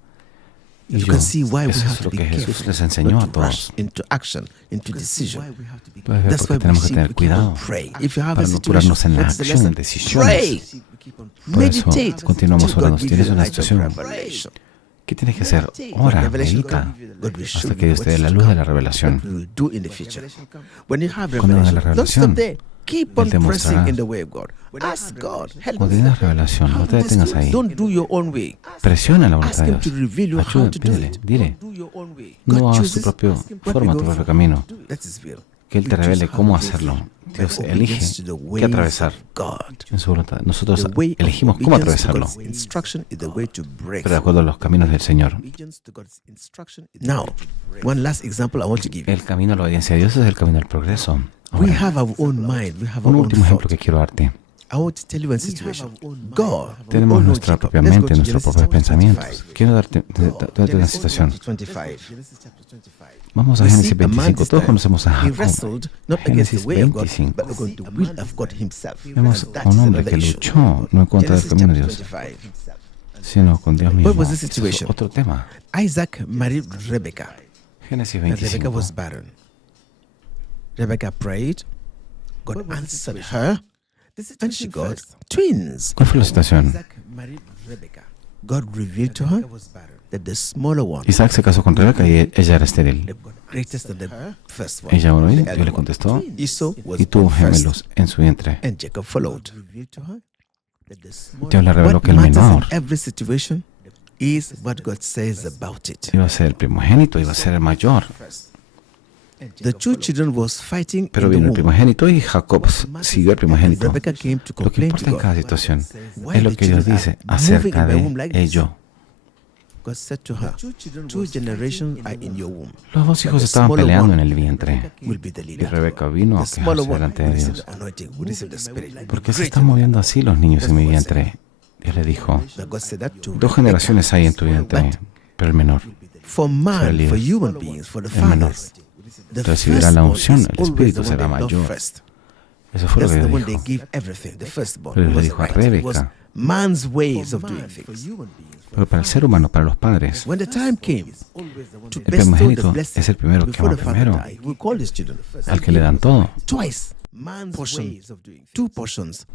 Y You yo, can see why we eso have es to lo be que Jesús careful les enseñó a not to rush todos. into action, into decision. Puedes ver That's por why qué tenemos que we tener keep cuidado on praying. If you have para a no situation, apurarnos en la what's the acción, en lesson? decisiones. Pray. Por eso Meditate. continuamos till orando. God Si give tienes you una light of situación, revelation. ¿Qué tienes que hacer? Ora, medita, hasta que Dios te dé la luz de la revelación. Cuando venga la revelación, Él te mostrará. Cuando tengas revelación, no te detengas ahí. Presiona la voluntad de Dios. Ayúdale, pídele, dile. No hagas tu propia forma, tu propio camino. Que Él te revele cómo hacerlo. Dios elige qué atravesar en su voluntad. Nosotros elegimos cómo atravesarlo, pero de acuerdo a los caminos del Señor. El camino a la obediencia a Dios es el camino del progreso. Ahora, un último ejemplo que quiero darte. Tenemos nuestra propia mente, nuestros propios pensamientos. Quiero darte una situación. Vamos a Génesis 25. Todos conocemos a Jacob. Génesis 25. Vemos a un hombre que luchó no en contra del camino de Dios, sino con Dios mismo. Es otro tema. Isaac married Rebekah. Génesis And Rebekah 25. was barren. Rebekah prayed. God answered her. And she got twins. ¿Cuál fue la situación? God revealed to her that the smaller one, Isaac se casó con Rebeca y ella era estéril. greatest than the first one, Ella oró y Dios le contestó Esau was y tuvo born first, gemelos en su vientre. and Jacob followed. Dios le reveló What que el matters in menor every situation is what God says about it. iba a ser el primogénito, iba a ser el mayor. The two children was fighting Pero in the vino el womb. primogénito y Jacob siguió el primogénito. Rebekah came to Lo que complain to importa en God. cada situación es lo que Dios dice acerca de ello. God said to her, two generations are in your womb. Los dos hijos estaban peleando en el vientre Will be the y leader. Rebeca vino a The smaller quejarse one delante will de receive Dios. the anointing, will receive the spirit. ¿Por qué se están moviendo así los niños en mi vientre? Dios le dijo, But God said that to dos generaciones hay en tu vientre, pero el menor for man, líder. for human beings, for the El menor fathers. The recibirá la firstborn unción, is el always espíritu the one será they love mayor. first. Eso fue lo That's que the Dios one they dijo. give everything. The firstborn. Pero It le was dijo a right. It was Rebeca. man's ways of doing things. Pero para el ser humano, para los padres, When the time came to el bestow the primogénito blessing es el primero que before ama the father primero, died, we call his children al que le dan todo. twice. Man's portion, two portions.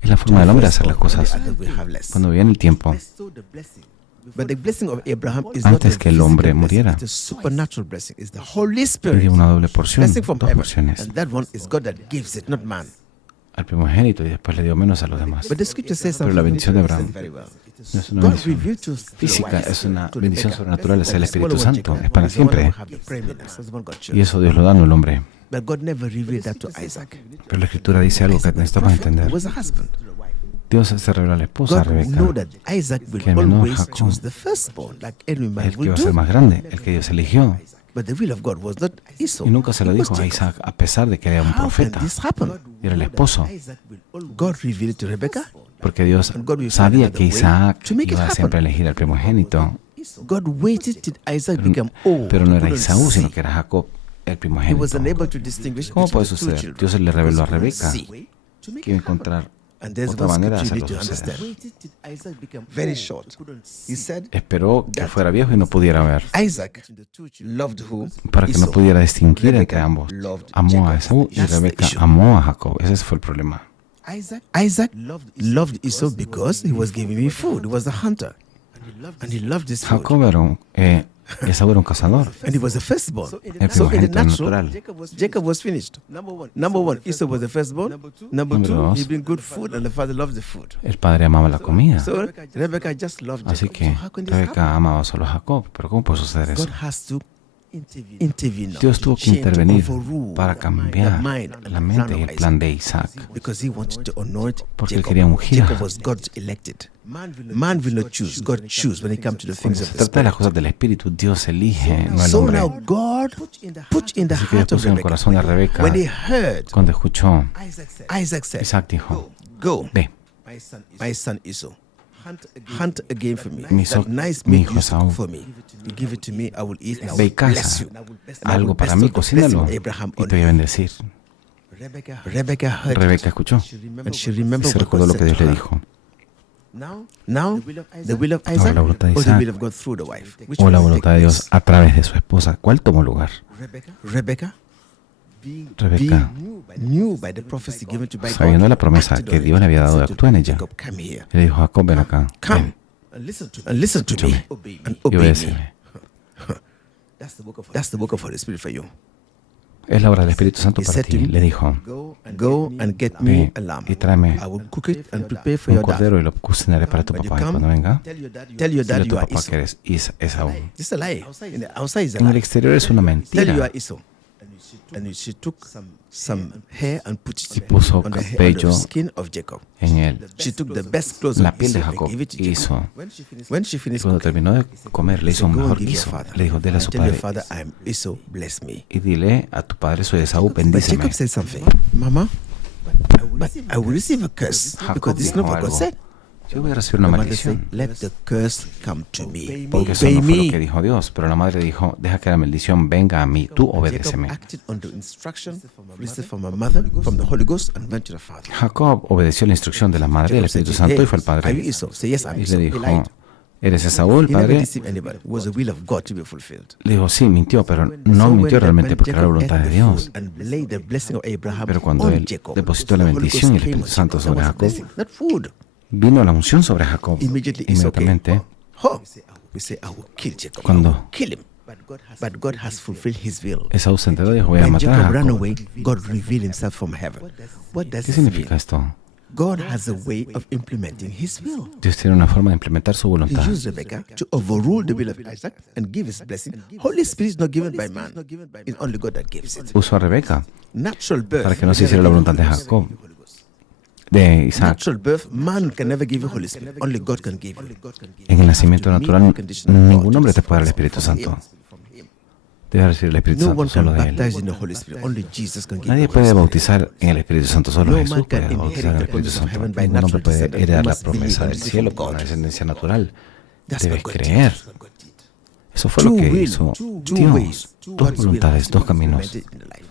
Es la forma del hombre de hacer las cosas. We have less. Cuando viene el tiempo, But the blessing of Abraham is Antes not que el a hombre physical blessing, muriera, it's a supernatural blessing. It's the Holy le Spirit. dio una doble porción, Blessing from dos heaven. porciones, And that one is God that gives it, not man. al primogénito y después le dio menos a los demás. But the scripture says Pero something la bendición de Abraham very well. no es una God bendición revealed to física, es una to bendición Rebekah. sobrenatural, es el The smaller Espíritu one, Santo, Jacob, es para is the one siempre. who have the preeminence. That's the one God chose. Y eso Dios lo da, no el hombre. But God never revealed that to Isaac. Pero la Escritura dice algo que necesitamos entender. He was a husband. Dios se reveló a la esposa, a God knew Rebeca, that Isaac will que el menor always Jacob, choose the firstborn, like every man el que will iba a ser do. más grande, el que Dios eligió. But the will of God was not Esau. Y nunca se lo It was dijo a Jacob. Isaac, a pesar de que era un How can profeta this happen? y era el esposo, God revealed it to Rebekah. porque Dios sabía que Isaac iba a siempre elegir al primogénito. God waited till Isaac became old. Pero no era couldn't Esaú, sino see. que era Jacob, el He primogénito. was unable to distinguish ¿Cómo between puede the two suceder? children. Dios le reveló a Because he Rebeca couldn't see. que iba a encontrar And there's otra one manera de scripture you hacerlo need to suceder. understand. Very short. He said Esperó que fuera viejo y no pudiera ver, Isaac loved who? para que no Esau. pudiera distinguir entre Rebekah ambos. loved Amó a Jacob. Esaú y That's the Rebeca issue. amó a Jacob. Ese fue el problema. Isaac loved Esau because he was giving me food. He was a hunter. And he loved this food. Jacob era Esaú era un cazador, And he was the firstborn. el So in the primogénito natural, natural. Jacob was finished. Number one, Esau was the firstborn. Number Número two, dos. he bring good food and the father loved the food. El padre amaba la comida, So Rebekah just loved así Jacob. que So how can this happen? Rebeca amaba solo a Jacob. Pero ¿cómo puede suceder eso? God has to intervene. now, Dios tuvo que change, intervenir overrule para the cambiar mind and the la plan mente y of el plan Isaac. de Isaac, Because he wanted to anoint porque él Jacob. quería ungir a Jacob was God's elected. Man will not choose. God choose when it comes to the Cuando things se of the trata de las Spirit. cosas del Espíritu, Dios elige, no el So hombre. now God put in the Así que Dios heart of puso en el Rebekah. corazón de Rebeca, When he heard, cuando escuchó, Isaac said, Isaac dijo, Go, ve, my son Esau. Hunt again for me. Mi That nice mi meat hijo you Esaú. cook for me. You give it to me, I will eat and I ve y will bless caza you. And I algo will para bestow mí, the blessing cocínalo of Abraham y on te voy a you. bendecir. Rebecca heard Rebeca it. escuchó And she y remembered se what recordó God lo que said Dios to le her. dijo. Now, the will of Ahora Isaac la voluntad de or the Isaac will of God through the wife? Which o one la will voluntad de take Dios place? a través de su esposa. ¿Cuál tomó lugar? Rebeca Rebeca, knew by the prophecy given to by sabiendo God, la promesa acted que on Dios it. le había dado de Said to actuar en ella, Jacob, come here. le dijo a Jacob, ven acá, Come. ven. and listen to me and y obey me. obedéceme. That's the work of Holy Spirit for you. Es la obra del Espíritu Santo He para said to ti. me, Le dijo, Go and get me ve a lamb. y tráeme I will cook it and prepare for un your dad. cordero y lo cocinaré para tu When you papá. Y come, cuando venga, tell your dile dad a tu you are papá que Esau. eres Esaú. It's a lie. In the outside is a En el lie. exterior es una Tell you mentira. are Esau. And she took some hair and put Y it puso on the cabello skin of Jacob. en él. She took the best clothes La of piel de Esau Jacob and gave it to hizo. Jacob. When she Y finished cuando cooking, terminó de comer, le hizo un go and mejor give your guiso. father. Le dijo, dile a su Tell your padre father I am Esau, bless me. y dile a tu padre, soy Esaú, But bendíceme. Jacob said something. Mama, but I will receive a curse Jacob because this is dijo not what God algo. said. Yo voy a recibir una The mother said, maldición. let the curse come to me. Porque eso Obey no fue lo que me. dijo Dios. Pero la madre dijo, deja que la maldición venga a mí, tú Jacob obedéceme. acted on the instruction received from her mother, from the Holy Ghost, and went to the father. Jacob obedeció la instrucción de la madre del Jacob said, Espíritu Santo y fue al Are you padre. Esau? Say yes, I'm Y Esau. le He dijo, lied. ¿eres Esaú, el He never padre? deceived anybody. It was the will of God to be fulfilled. Le dijo, sí, mintió, pero So no when mintió realmente porque era la Jacob voluntad ate de the Dios. food and laid the blessing of Abraham Pero cuando on él Jacob, depositó la the Holy bendición y el Ghost came Espíritu on Santo Jacob. sobre That was Jacob, blessing, not food. vino la unción sobre Jacob. Immediately Esau came. Inmediatamente, We say, I will kill Jacob. I Cuando- will kill him. But God has fulfilled his will. Esaú se enteró y dijo, voy a When matar a Jacob ran Jacob. away, God revealed himself from heaven. What does ¿Qué this significa mean? esto? God has a way of implementing his will. Dios tiene una forma de implementar su He voluntad. used Rebecca to overrule the will of Isaac and give his blessing. Holy Spirit is not given by man. It's only God that gives it. Usó a Rebeca Natural birth. para que no se hiciera la voluntad de Jacob, de Isaac. Natural birth, man can never give you Holy Spirit. Only God can give you. En el nacimiento natural, ningún hombre te puede dar el Espíritu Santo. Debes recibir el Espíritu No Santo one can solo de Él. baptize in the Holy Spirit. Only Jesus can give Nadie you puede Holy Spirit. bautizar en el Espíritu Santo, solo No Jesús man puede can bautizar en el inherit the Espíritu promise of Santo. heaven by Ningún hombre natural puede descent. heredar You la must believe promesa and del receive cielo from con una God. descendencia natural. That's Debes what God creer. did. Eso fue lo Two que wills, hizo two Dios. ways, Dos God's will voluntades, has to dos be caminos. implemented in the life.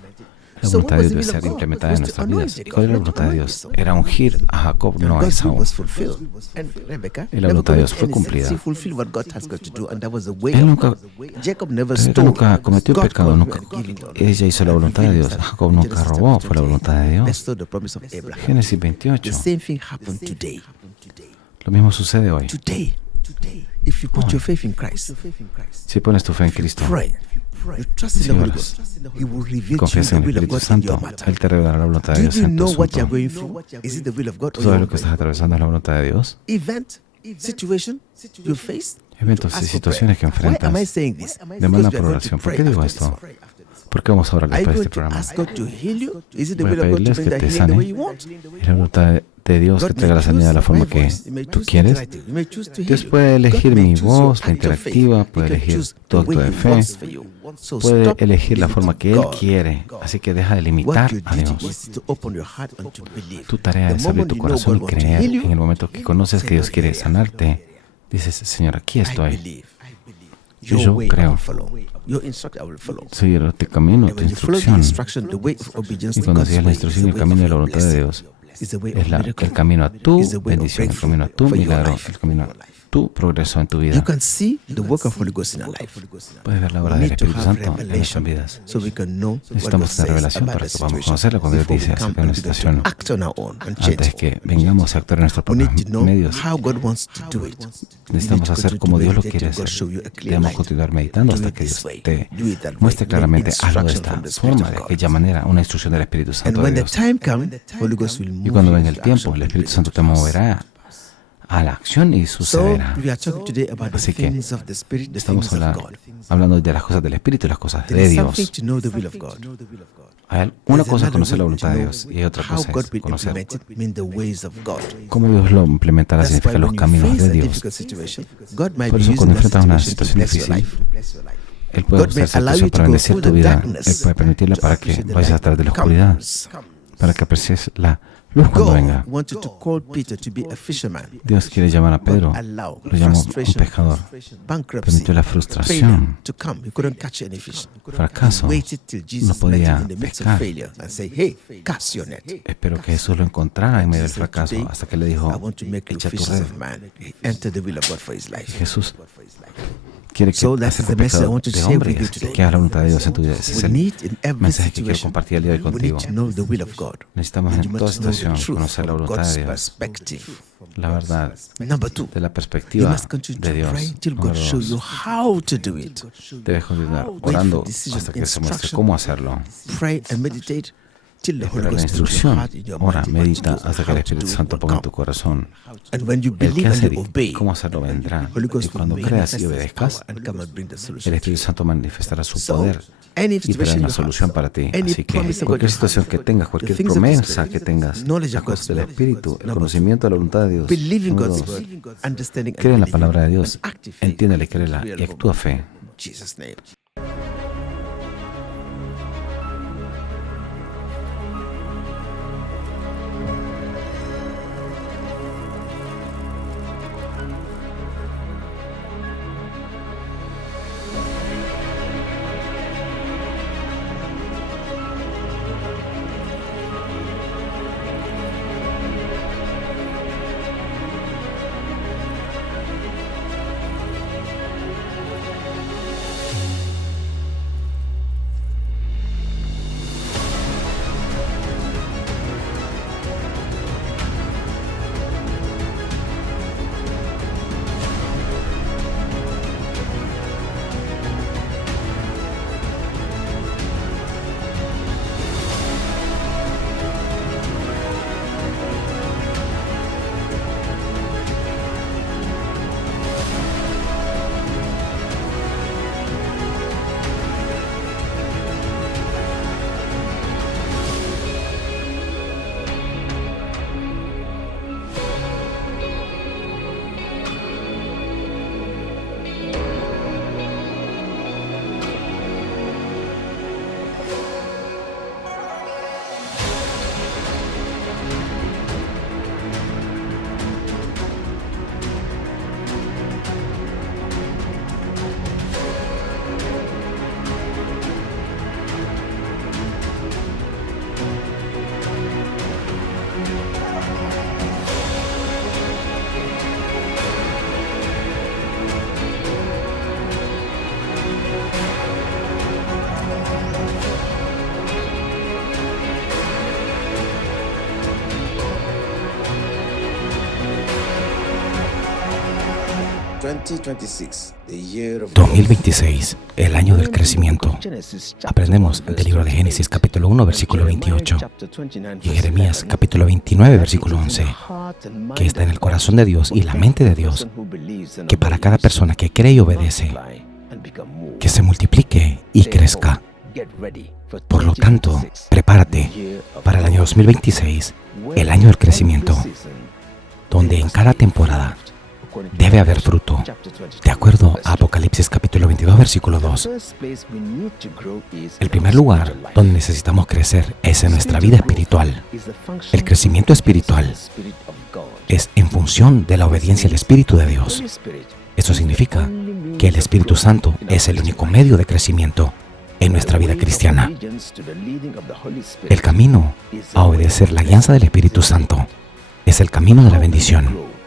La So voluntad what de was the Dios debe will of ser God? implementada Was en to nuestras anoint vidas. ¿Y Jacob, cuál era la not to voluntad de anoint Dios? Esau. Era ungir a Jacob, And no a God's will Esaú. was fulfilled. And Rebecca Y la never voluntad de Dios committed fue any sin. cumplida. She fulfilled what God has got to do, and that was the way Él of nunca, God. Jacob never Rebeca stole. nunca cometió God pecado, called nunca. her and gave it to her. Ella hizo la voluntad de Dios. Jacob nunca Genesis robó, chapter fue la voluntad de 28. Dios. That's the promise of Abraham. Génesis The 28. same thing happened today. Lo mismo sucede hoy. Today, if you put your faith in Christ, Si pones tu fe en Cristo, pray. You trust in Si the Holy oras, Ghost. He will reveal to you confías the en el will of Espíritu God in Santo, your matter. Él te revelará la voluntad de Do Dios you en tu know what you're asunto. going through? Is it the will of God ¿Tú or sabes your lo que estás atravesando? ¿Es la voluntad de Dios? event, situation you face? Eventos y Ask for situaciones que prayer. Why am I enfrentas. saying this? Demanda Because we are por going oración. to ¿Por pray qué digo after esto? this. ¿Por qué vamos a orar Are you después de going este to programa? ask God to heal you? Is it the Voy a will of God to pedirles bring que that te healing the way sane. you want? Es la voluntad de Dios que God traiga may la sanidad de la choose forma my que voice. He may tú choose to quieres. write it. He may choose to heal Dios you. puede elegir God may mi choose voz, your la act of faith. interactiva, He puede can elegir choose tu the acto way de He fe, wants for you. So puede stop elegir la limiting forma que Él God. quiere. Así que deja de What limitar your a duty Dios. is to open your heart and to believe. Tu tarea The es abrir moment tu you know corazón y God wants to creer. heal you, En el momento que conoces que Dios quiere sanarte, dices, Señor, aquí I estoy. believe. Y Your yo way I creo. will follow. Your instruction I will follow. Seguir tu camino, And tu when you follow the instrucción. instruction, the way of obedience Y to cuando God's sigues la way instrucción y is el the way camino de of la your voluntad de blessing. Dios, Is the way es of miracle. el camino a tu Is the way of bendición, el breakthrough camino a tu for your milagro, life. el camino a tu progreso en tu You vida. can see the work of Holy Ghost in our life. Puedes ver la obra We del need to Espíritu have Santo en revelation nuestras vidas. so we can know what God Necesitamos says esta revelación about para the que podamos situation conocerla cuando Dios before dice we come acerca de una and begin situación. to act on our own and change Antes it. que vengamos a actuar en nuestros We need propios to know medios, how God wants to do it. necesitamos hacer como Dios lo quiere hacer. Debemos continuar meditando hasta que Dios te muestre claramente hazlo de esta forma, de aquella manera, una instrucción del Espíritu And Santo de when the Dios. time comes, Holy Ghost will Y move cuando you venga into el tiempo, action el and Espíritu bring Santo it te to pass. moverá a la acción y So sucederá. we are talking today about the Así que things of the Spirit, the estamos things of God. hablando de las cosas del Espíritu y las cosas There de is something Dios. to know the will of God. Hay una There's cosa es another conocer la way voluntad to de know Dios y otra how cosa God es will conocer implement it, mean the ways of God. cómo Dios lo implementará, That's why significa los when you caminos face de a Dios. difficult situation, God might Por be eso using cuando that enfrentas una situation to situación bless your difícil, life. Él puede God may usar esa allow situación you to para go bendecir through tu the vida. darkness Él puede permitirla to para que appreciate the vayas light a través de la that oscuridad, comes. para que aprecies la luz cuando venga. God wanted to call Peter to be a fisherman. Dios quiere llamar a Pedro, Allow lo llamó un frustration, pescador. bankruptcy, Permitió la failure frustración, to come. He couldn't catch any fish. fracaso. He waited till No Jesus met podía him in the midst of pescar. failure and say, "Hey, cast your net." Espero que Jesús lo encontrara en medio del fracaso, hasta que le I dijo, want to make you echa tu fishers red. of man. He entered the will of God for his life. Jesús quiere que hacer pecado de hombres, que haga la voluntad de Dios en tu vida. Ese es el mensaje que quiero compartir el día de hoy contigo. Necesitamos en toda situación conocer la voluntad de Dios, la verdad, de la perspectiva de Dios. Número 2, debes continuar orando hasta que se muestre cómo hacerlo. Espera la instrucción. Ora, medita hasta que el Espíritu Santo ponga en tu corazón. El que hace cómo hacerlo vendrá. Y cuando creas y obedezcas, el Espíritu Santo manifestará su poder y traerá una solución para ti. Así que cualquier situación que tengas, cualquier promesa que tengas, las cosas del Espíritu, el conocimiento de la voluntad de Dios. Número 2, cree en la palabra de Dios, entiéndela y créela y actúa fe. ...2026, 2026, el año del crecimiento. Aprendemos del libro de Génesis capítulo 1, versículo 28, y Jeremías capítulo 29, versículo 11, que está en el corazón de Dios y la mente de Dios, que para cada persona que cree y obedece, que se multiplique y crezca. Por lo tanto, prepárate para el año 2026, el año del crecimiento, donde en cada temporada debe haber fruto. De acuerdo a Apocalipsis capítulo 22, versículo 2, el primer lugar donde necesitamos crecer es en nuestra vida espiritual. El crecimiento espiritual es en función de la obediencia al Espíritu de Dios. Eso significa que el Espíritu Santo es el único medio de crecimiento en nuestra vida cristiana. El camino a obedecer la guianza del Espíritu Santo es el camino de la bendición.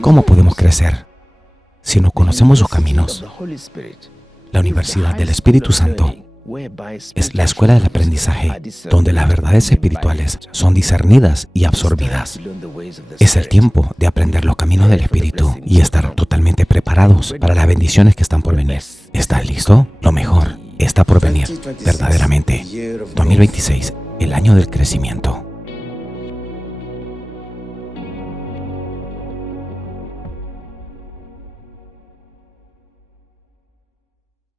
¿Cómo podemos crecer si no conocemos sus caminos? La Universidad del Espíritu Santo es la escuela del aprendizaje donde las verdades espirituales son discernidas y absorbidas. Es el tiempo de aprender los caminos del Espíritu y estar totalmente preparados para las bendiciones que están por venir. ¿Estás listo? Lo mejor está por venir, verdaderamente. 2026, el año del crecimiento.